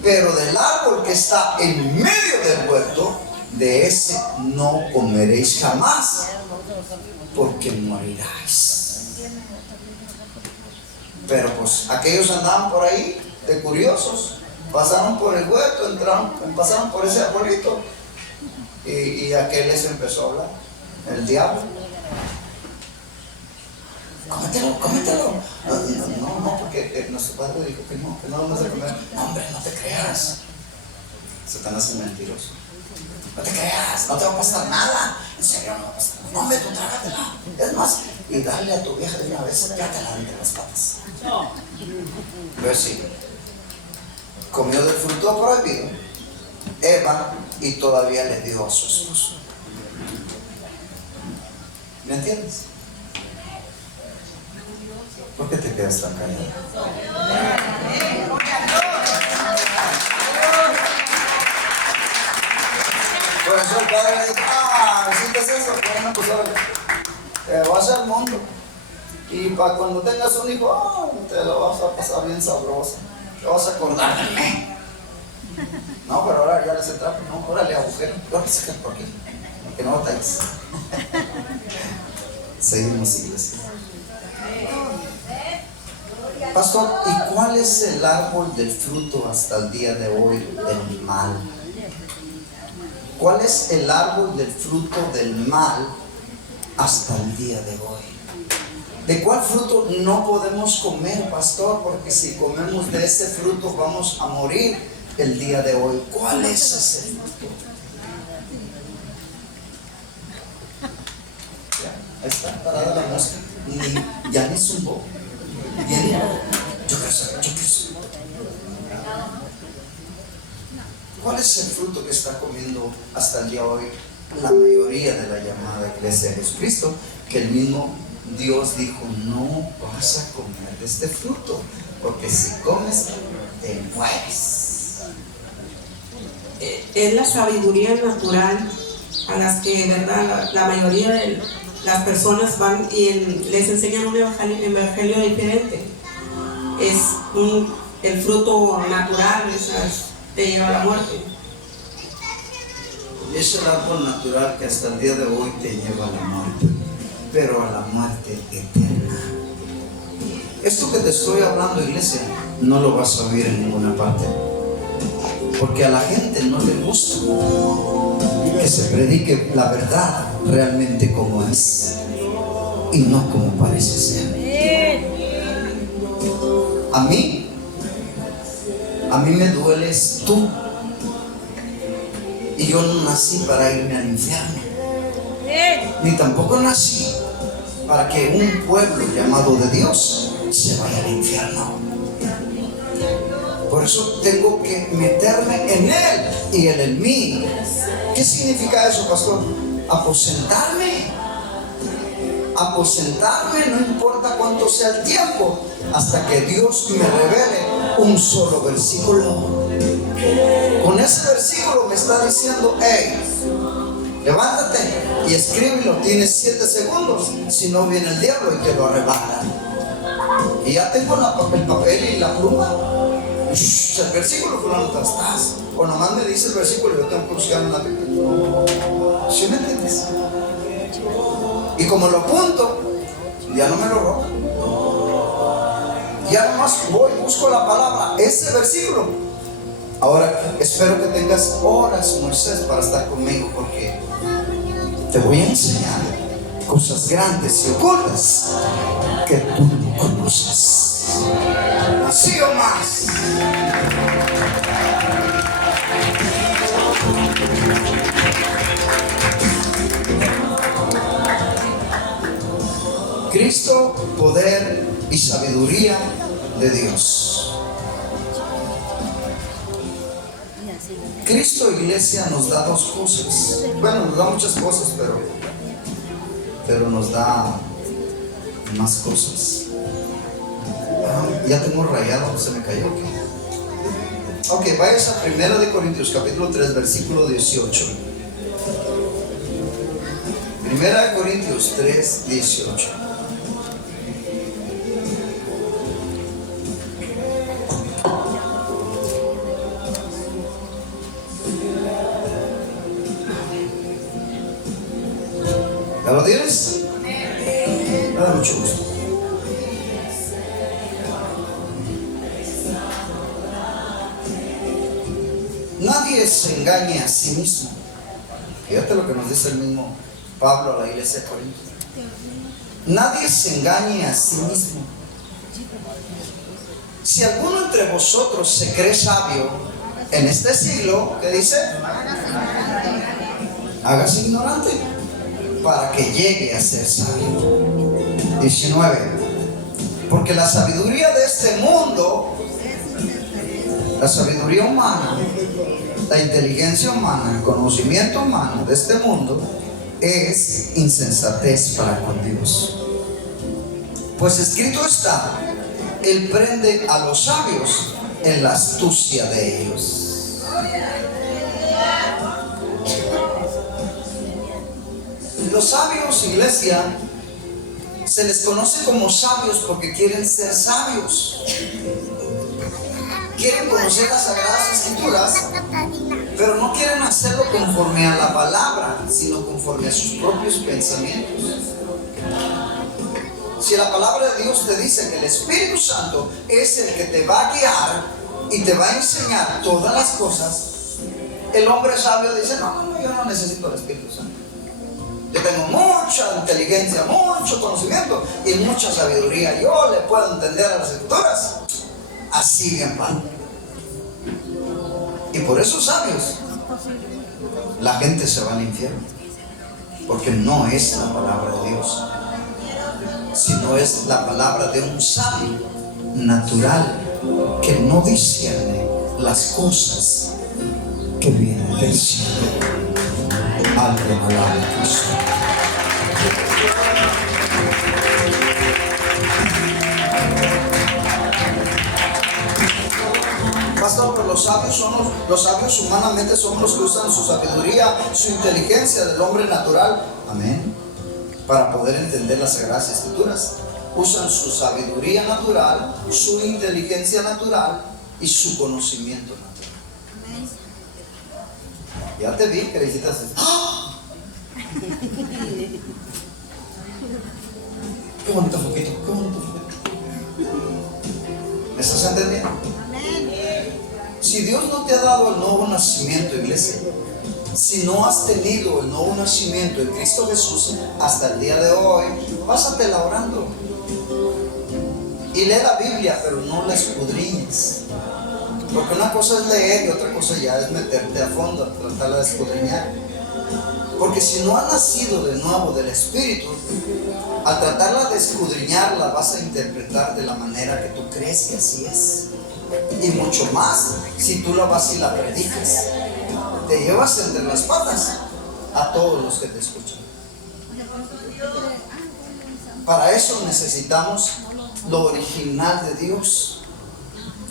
pero del árbol que está en medio del huerto, de ese no comeréis jamás, porque moriráis. Pero pues aquellos andaban por ahí de curiosos, pasaron por el huerto, pasaron por ese arbolito, y aquel les empezó a hablar, el diablo. Cómetelo. No, porque nuestro padre dijo que no vamos a comer. No, hombre, no te creas. Satanás es mentiroso. No te creas, no te va a pasar nada. En serio, no va a pasar nada. No, hombre, tú trágatela. Es más, y dale a tu vieja de una vez, trátela entre las patas. Pero sí, comió del fruto prohibido Eva y todavía le dio a su esposo. ¿Me entiendes? ¿Por qué te quedas tan callado? Por eso el padre le dice: ¿hiciste eso? Bueno, pues ahora te vas al mundo. Y para cuando tengas un hijo, te lo vas a pasar bien sabroso. Te vas a acordar de mí. No, pero ahora ya les entra, no, órale, agujero. Ahora saca por aquí. Que no batalles. Seguimos, iglesia. Pastor, ¿y cuál es el árbol del fruto hasta el día de hoy del mal? ¿Cuál es el árbol del fruto del mal hasta el día de hoy? ¿De cuál fruto no podemos comer, pastor? Porque si comemos de ese fruto vamos a morir el día de hoy. ¿Cuál es ese fruto? Ya, ahí está parada la mosca. Ya ni zumbó. Yo quiero saber. ¿Cuál es el fruto que está comiendo hasta el día de hoy la mayoría de la llamada iglesia de Jesucristo? Que el mismo Dios dijo: no vas a comer de este fruto, porque si comes te mueres. Es la sabiduría natural a las que, ¿verdad?, la mayoría de las personas van y les enseñan un evangelio diferente. Es el fruto natural, te lleva a la muerte. Es el árbol natural que hasta el día de hoy te lleva a la muerte, pero a la muerte eterna. Esto que te estoy hablando, iglesia, no lo vas a oír en ninguna parte, porque a la gente no le gusta que se predique la verdad realmente como es y no como parece ser. A mí me dueles tú, y yo no nací para irme al infierno, ni tampoco nací para que un pueblo llamado de Dios se vaya al infierno. Por eso tengo que meterme en Él y Él en mí. ¿Qué significa eso, pastor? Aposentarme, no importa cuánto sea el tiempo, hasta que Dios me revele un solo versículo. Con ese versículo me está diciendo: hey, levántate y escríbelo, tienes 7 segundos, si no viene el diablo y te lo arrebata. Y ya tengo el papel y la pluma. El versículo, fulano, estás. O nomás me dice el versículo y yo tengo que buscar en la Biblia. ¿Sí me entiendes? Y como lo apunto, ya no me lo robo. Ya nomás voy, busco la palabra, ese versículo. Ahora espero que tengas horas, Moisés, para estar conmigo, porque te voy a enseñar cosas grandes y ocultas que tú no conoces. Así o más. Cristo, poder y sabiduría de Dios. Cristo, iglesia, nos da dos cosas. Bueno, nos da muchas cosas, pero nos da más cosas. Ya tengo rayado, se me cayó. Ok, vayas a 1 Corintios capítulo 3, versículo 18. 1 Corintios 3, 18. ¿Ya lo tienes? Me da mucho gusto. Nadie se engañe a sí mismo. Fíjate lo que nos dice el mismo Pablo a la iglesia de Corinto. Nadie se engañe a sí mismo. Si alguno entre vosotros se cree sabio en este siglo, ¿qué dice? Hágase ignorante para que llegue a ser sabio. 19. Porque la sabiduría de este mundo, la sabiduría humana, la inteligencia humana, el conocimiento humano de este mundo es insensatez para con Dios. Pues escrito está: Él prende a los sabios en la astucia de ellos. Los sabios, iglesia, se les conoce como sabios porque quieren ser sabios. Quieren conocer las Sagradas Escrituras, pero no quieren hacerlo conforme a la palabra, sino conforme a sus propios pensamientos. Si la palabra de Dios te dice que el Espíritu Santo es el que te va a guiar y te va a enseñar todas las cosas, el hombre sabio dice: no, yo no necesito el Espíritu Santo. Yo tengo mucha inteligencia, mucho conocimiento y mucha sabiduría. Yo le puedo entender a las Escrituras así bien padre. Y por esos sabios la gente se va al infierno, porque no es la palabra de Dios, sino es la palabra de un sabio natural que no discierne las cosas que vienen del cielo. Alguien alabe a Cristo. Pastor, pero los sabios humanamente son los que usan su sabiduría, su inteligencia del hombre natural. Amén. Para poder entender las Sagradas Escrituras. Usan su sabiduría natural, su inteligencia natural y su conocimiento natural. Ya te vi que le hiciste así. ¡Ah! Qué bonito foquito, qué bonito foquito. ¿Me estás entendiendo? Si Dios no te ha dado el nuevo nacimiento, iglesia, si no has tenido el nuevo nacimiento en Cristo Jesús hasta el día de hoy, pásatela orando y lee la Biblia, pero no la escudriñes. Porque una cosa es leer y otra cosa ya es meterte a fondo a tratarla de escudriñar. Porque si no has nacido de nuevo del Espíritu, al tratarla de escudriñarla vas a interpretar de la manera que tú crees que así es. Y mucho más si tú la vas y la predicas. Te llevas entre las patas a todos los que te escuchan. Para eso necesitamos lo original de Dios,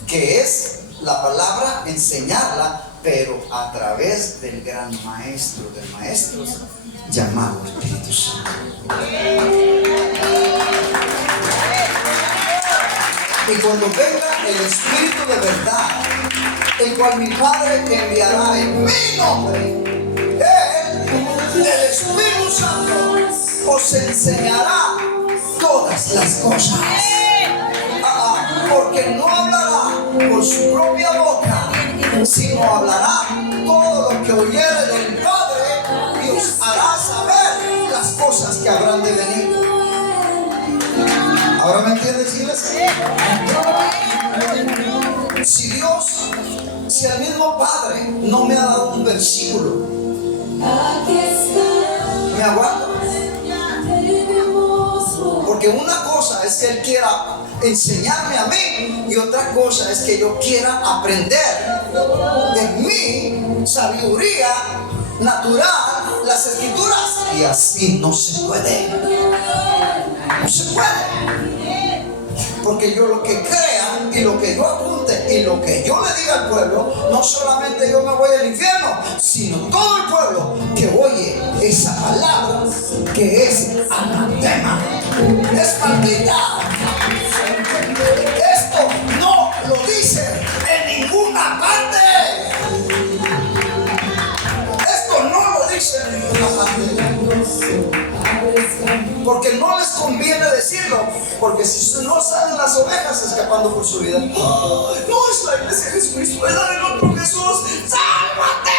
que es la palabra, enseñarla, pero a través del gran maestro de maestros llamado Espíritu Santo. Y cuando venga el Espíritu de verdad, el cual mi Padre enviará en mi nombre, Él, el Espíritu Santo, os enseñará todas las cosas. Porque no hablará por su propia boca, sino hablará todo lo que oyere del Padre y os hará saber las cosas que habrán de ¿Ahora me entiendes, iglesia? Si el mismo Padre no me ha dado un versículo, me aguardo. Porque una cosa es que Él quiera enseñarme a mí y otra cosa es que yo quiera aprender de mi sabiduría natural las escrituras, y así no se puede. No se puede. Porque yo lo que crea y lo que yo apunte y lo que yo le diga al pueblo, no solamente yo me voy al infierno, sino todo el pueblo que oye esa palabra que es anatema, es maldita. Esto no lo dice en ninguna parte. Esto no lo dice en ninguna parte. Porque no les conviene decirlo. Porque si no salen las ovejas escapando por su vida, ¡oh, no es la iglesia de Jesucristo, es la del otro Jesús! ¡Sálvate!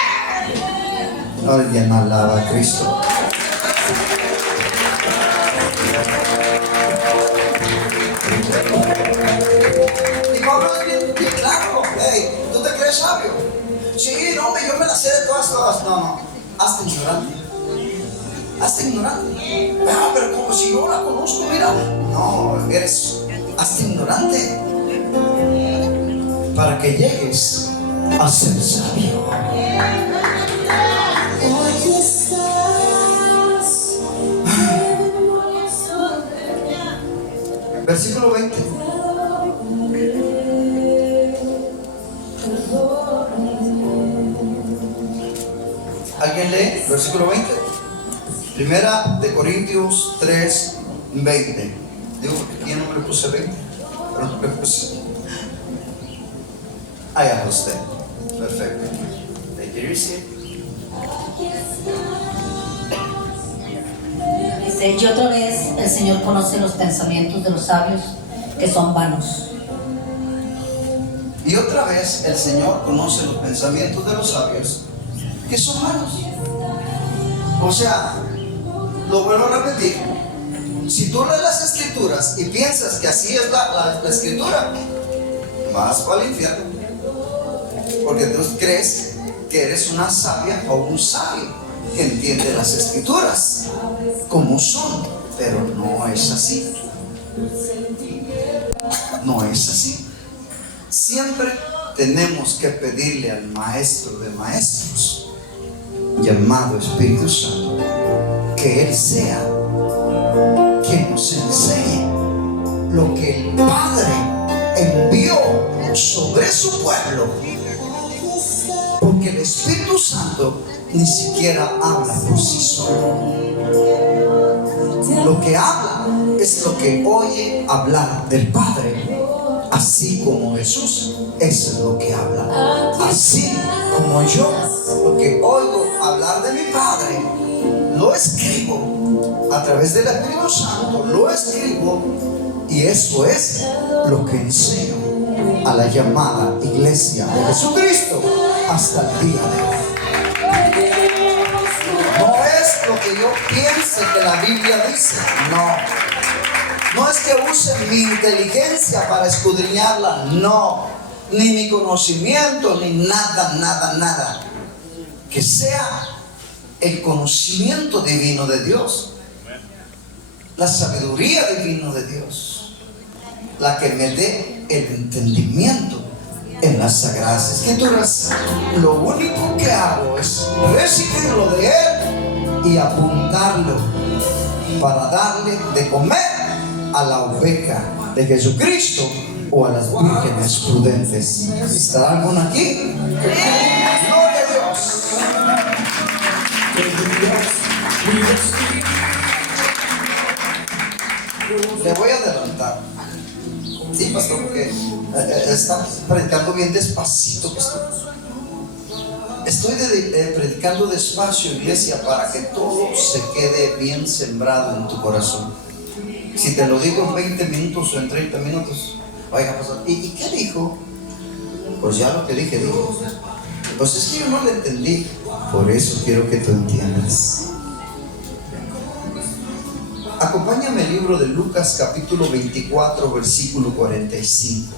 Alguien alaba a Cristo. Y Pablo es bien claro. Hey, ¿tú te crees sabio? Sí, no, yo me la sé de todas. No, hazte ignorante. Hazte ignorante. Pero como si yo la conozco, mira. No, hazte ignorante para que llegues a ser sabio. Versículo 20. ¿Alguien lee? Versículo 20. Primera de Corintios 3, 20. Digo, porque aquí no me le puse 20, pero no le puse. Allá usted. Perfecto. Dice, y otra vez el Señor conoce los pensamientos de los sabios, que son vanos. Y otra vez el Señor conoce los pensamientos de los sabios, que son vanos. O sea, lo vuelvo a repetir. Si tú lees las escrituras y piensas que así es la escritura, vas para el infierno. Porque tú crees que eres una sabia o un sabio que entiende las escrituras como son, pero no es así. No es así. Siempre tenemos que pedirle al Maestro de Maestros, llamado Espíritu Santo, que Él sea quien nos enseñe lo que el Padre envió sobre su pueblo. Porque el Espíritu Santo ni siquiera habla por sí solo. Lo que habla es lo que oye hablar del Padre. Así como Jesús, eso es lo que habla. Así como yo, lo que oigo hablar de mi Padre, lo escribo a través del Espíritu Santo, lo escribo, y eso es lo que enseño a la llamada iglesia de Jesucristo hasta el día de hoy. No es lo que yo piense que la Biblia dice, no es que use mi inteligencia para escudriñarla, no, ni mi conocimiento, ni nada. Que sea el conocimiento divino de Dios, la sabiduría divina de Dios, la que me dé el entendimiento en las Sagradas Escrituras. Lo único que hago es recibirlo de Él y apuntarlo para darle de comer a la oveja de Jesucristo o a las vírgenes prudentes. ¿Está alguno aquí? Gloria a Dios. Le voy a adelantar. Sí, pastor, porque está predicando bien despacito, pastor. Estoy predicando despacio, iglesia, para que todo se quede bien sembrado en tu corazón. Si te lo digo en 20 minutos o en 30 minutos, oiga, pastor, ¿y qué dijo? Pues ya lo que dije. Pues es que yo no lo entendí. Por eso quiero que tú entiendas. Acompáñame al libro de Lucas capítulo 24, versículo 45.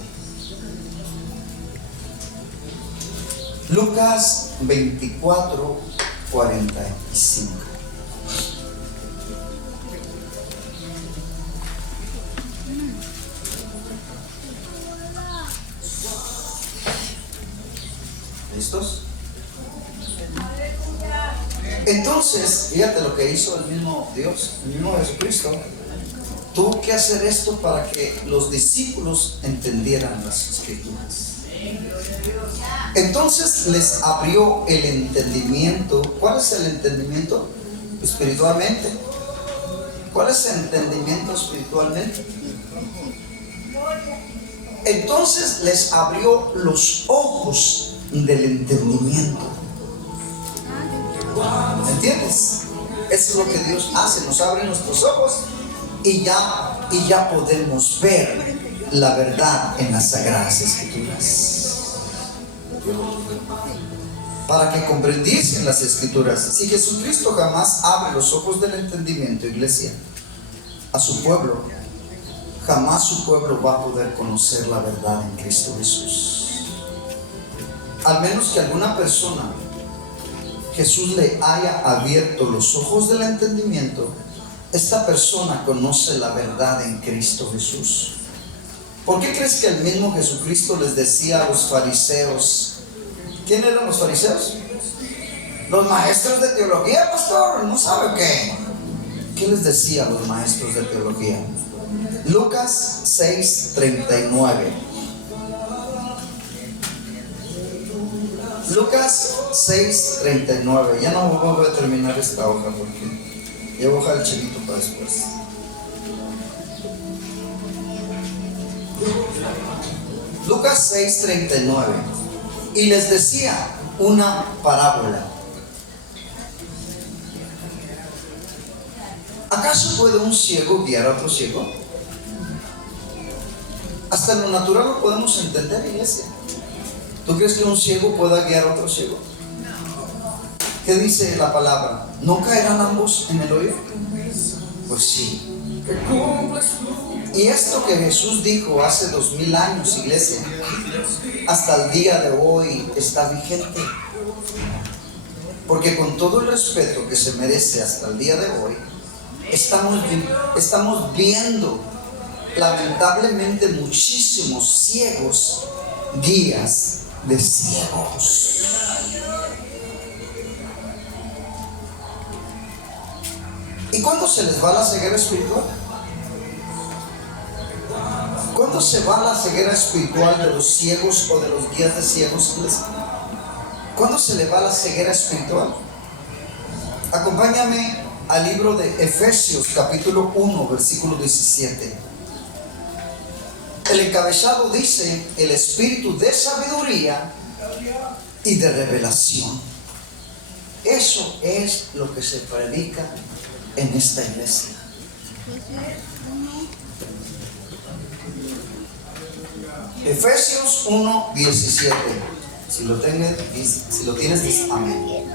Lucas 24, 45. ¿Listos? Entonces, fíjate lo que hizo el mismo Dios, el mismo Jesucristo. Tuvo que hacer esto para que los discípulos entendieran las Escrituras. Entonces les abrió el entendimiento. ¿Cuál es el entendimiento? Espiritualmente. ¿Cuál es el entendimiento espiritualmente? Entonces les abrió los ojos del entendimiento. ¿Entiendes? Eso es lo que Dios hace, nos abre nuestros ojos y ya podemos ver la verdad en las Sagradas Escrituras. Para que comprendiesen las Escrituras. Si Jesucristo jamás abre los ojos del entendimiento, iglesia, a su pueblo, jamás su pueblo va a poder conocer la verdad en Cristo Jesús. Al menos que alguna persona Jesús le haya abierto los ojos del entendimiento, esta persona conoce la verdad en Cristo Jesús. ¿Por qué crees que el mismo Jesucristo les decía a los fariseos? ¿Quién eran los fariseos? Los maestros de teología, pastor, ¿no sabe qué? ¿Qué les decía a los maestros de teología? Lucas 6:39. Lucas 6:39. Ya no voy a terminar esta hoja porque ya voy a dejar el chelito para después. Lucas 6:39. Y les decía una parábola. ¿Acaso puede un ciego guiar a otro ciego? Hasta en lo natural lo podemos entender, iglesia. ¿Tú crees que un ciego pueda guiar a otro ciego? ¿Qué dice la palabra? ¿No caerán ambos en el hoyo? Pues sí. Y esto que Jesús dijo hace 2000 años, iglesia, hasta el día de hoy está vigente. Porque con todo el respeto que se merece hasta el día de hoy, estamos viendo lamentablemente muchísimos ciegos, guías de ciegos. ¿Y cuándo se les va la ceguera espiritual? ¿Cuándo se va la ceguera espiritual de los ciegos o de los guías de ciegos? ¿Cuándo se le va la ceguera espiritual? Acompáñame al libro de Efesios capítulo 1 versículo 17. El encabezado dice: el espíritu de sabiduría y de revelación. Eso es lo que se predica en esta iglesia. Efesios 1:17. Si lo tienes, dice amén.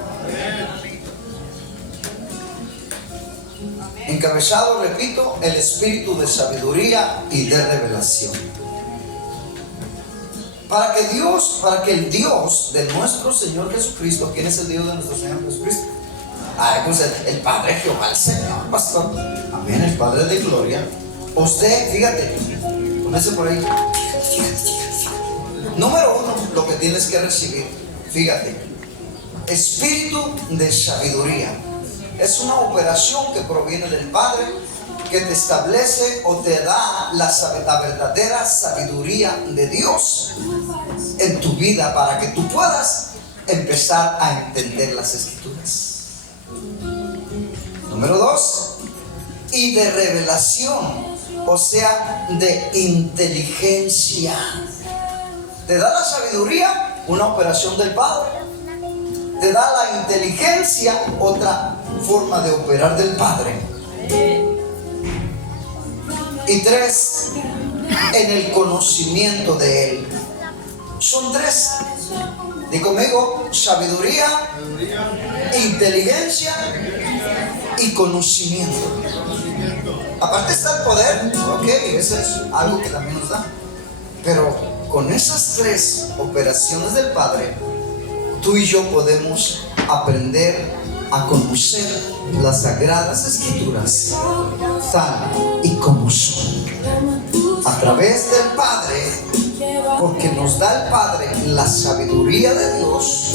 Encabezado, repito, el espíritu de sabiduría y de revelación. Para que el Dios de nuestro Señor Jesucristo, ¿quién es el Dios de nuestro Señor Jesucristo? Pues el Padre Jehová, el Señor, pastor. Amén, el Padre de gloria. Usted, fíjate, comience por ahí. Número 1, lo que tienes que recibir, fíjate, espíritu de sabiduría. Es una operación que proviene del Padre, que te establece o te da la verdadera sabiduría de Dios en tu vida para que tú puedas empezar a entender las Escrituras. Número 2, y de revelación, o sea, de inteligencia. Te da la sabiduría, una operación del Padre. Te da la inteligencia, otra forma de operar del Padre. Y 3, en el conocimiento de Él. Son 3. Di conmigo: sabiduría, inteligencia y conocimiento. Aparte está el poder, ok, eso es algo que también nos da. Pero con esas tres operaciones del Padre, tú y yo podemos aprender a conocer las Sagradas Escrituras tal y como son. A través del Padre, porque nos da el Padre la sabiduría de Dios,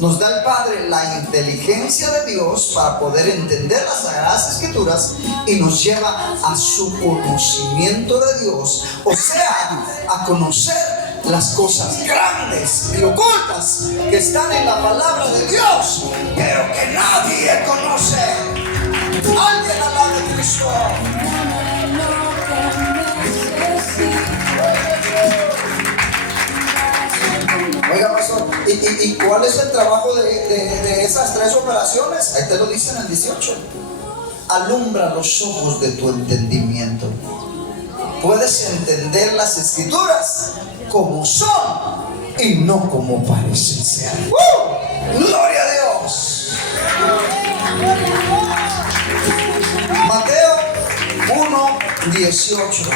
nos da el Padre la inteligencia de Dios para poder entender las Sagradas Escrituras y nos lleva a su conocimiento de Dios, o sea, a conocer las cosas grandes y ocultas que están en la palabra de Dios, pero que nadie conoce. Alguien habla de Cristo. Oiga, pastor, ¿y cuál es el trabajo de esas tres operaciones? Ahí te lo dice en el 18. Alumbra los ojos de tu entendimiento. Puedes entender las Escrituras como son y no como parecen ser. ¡Gloria a Dios! Mateo 1:18.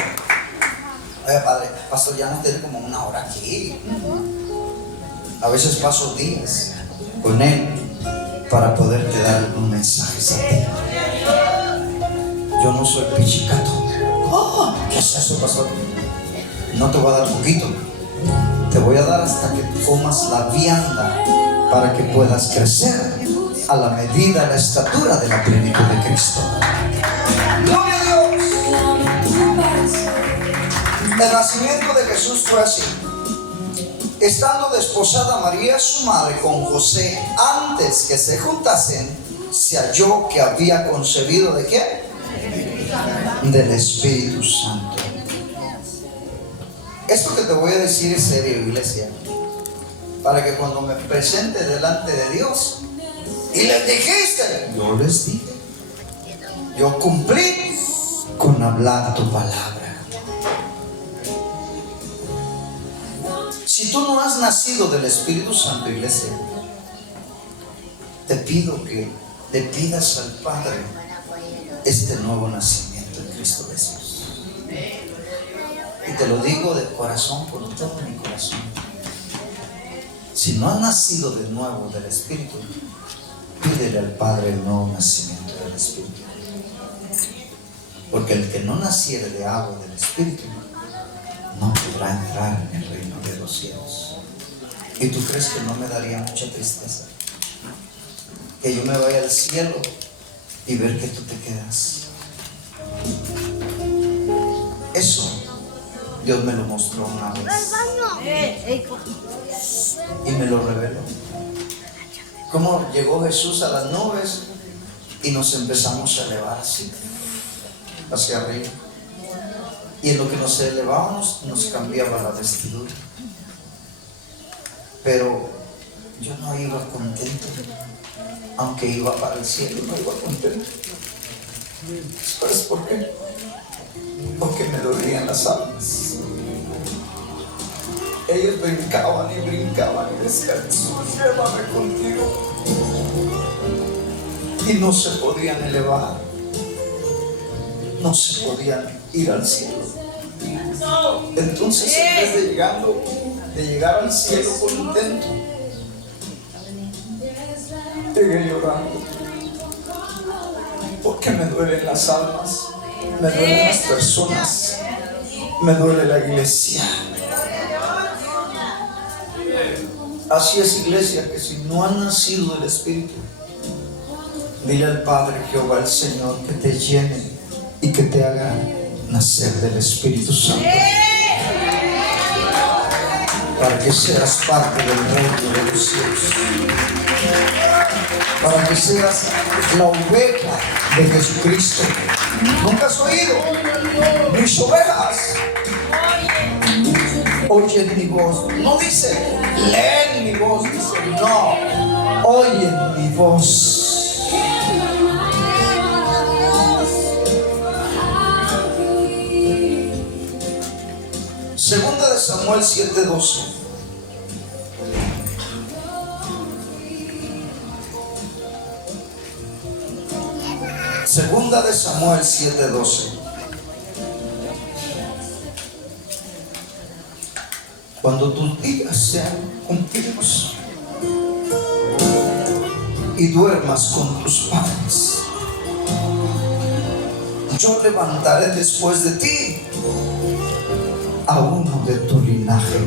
Oye, padre, pastor, ya no tiene como una hora aquí. A veces paso días con él para poderte dar un mensaje a ti. Yo no soy pichicato. Oh, ¿qué es eso, pastor? No te voy a dar poquito. Te voy a dar hasta que comas la vianda para que puedas crecer a la medida, a la estatura de la plenitud de Cristo. ¡Gloria a Dios! El nacimiento de Jesús fue así. Estando desposada María, su madre, con José, antes que se juntasen, se halló que había concebido ¿de qué? Del Espíritu Santo. Esto que te voy a decir es serio, iglesia, para que cuando me presente delante de Dios y les dijiste, yo les dije, yo cumplí con hablar tu palabra. Si tú no has nacido del Espíritu Santo, iglesia, te pido que le pidas al Padre este nuevo nacimiento en Cristo Jesús. Y te lo digo de corazón, con todo mi corazón. Si no has nacido de nuevo del Espíritu, pídele al Padre el nuevo nacimiento del Espíritu. Porque el que no naciere de agua del Espíritu no podrá entrar en el reino de los cielos. ¿Y tú crees que no me daría mucha tristeza que yo me vaya al cielo y ver que tú te quedas? Eso Dios me lo mostró una vez y me lo reveló. Cómo llegó Jesús a las nubes y nos empezamos a elevar así hacia arriba. Y en lo que nos elevábamos nos cambiaba la vestidura. Pero yo no iba contento. Aunque iba para el cielo, no iba contento. ¿Sabes por qué? Porque me dolían las almas. Ellos brincaban y decían, Jesús, llévame contigo. Y no se podían elevar. No se podían ir al cielo. Entonces, en vez de llegar al cielo contento, llegué llorando, porque me duelen las almas, me duelen las personas, me duele la iglesia. Así es, iglesia, que si no has nacido del Espíritu, dile al Padre Jehová el Señor que te llene y que te haga nacer del Espíritu Santo, para que seas parte del reino de los cielos, para que seas la oveja de Jesucristo. ¿Nunca has oído? Mis ovejas oyen mi voz. No dice leen mi voz, dice no, oyen mi voz. Segunda de Samuel 7:12. Segunda de Samuel 7:12. Cuando tus días sean cumplidos y duermas con tus padres, yo levantaré después de ti a uno de tu linaje,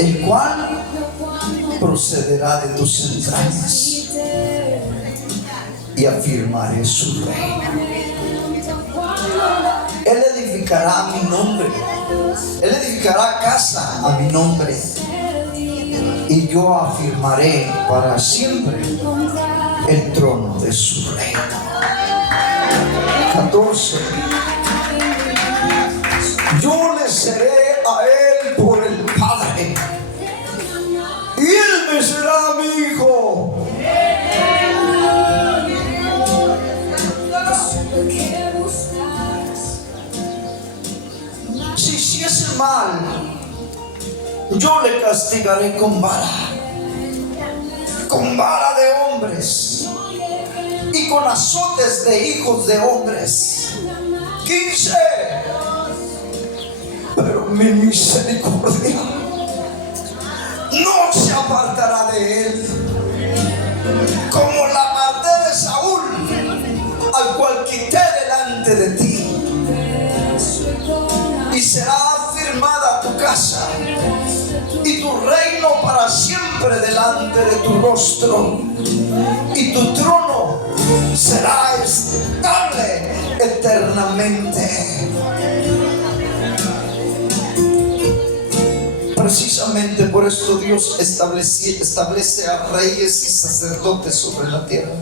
el cual procederá de tus entrañas, y afirmaré su reino. Él edificará a mi nombre, él edificará casa a mi nombre, y yo afirmaré para siempre el trono de su reino. 14. Yo le seré a él por el Padre, y él me será mi hijo. Si hiciese mal, yo le castigaré con vara de hombres y con azotes de hijos de hombres. 15. Pero mi misericordia no se apartará de él, como la aparté de Saúl, al cual quité delante de ti. Y será afirmada tu casa y tu reino para siempre delante de tu rostro, y tu trono será estable eternamente. Precisamente por esto Dios establece a reyes y sacerdotes sobre la tierra.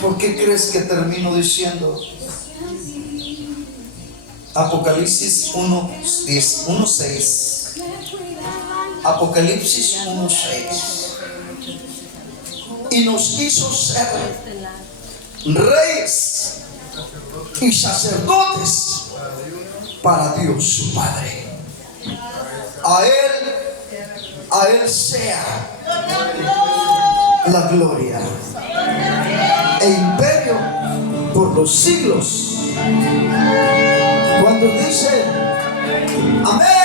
¿Por qué crees que termino diciendo? Apocalipsis 1:6. Apocalipsis 1:6. Y nos hizo ser reyes y sacerdotes para Dios su Padre. A Él sea la gloria e imperio por los siglos. Cuando dice amén.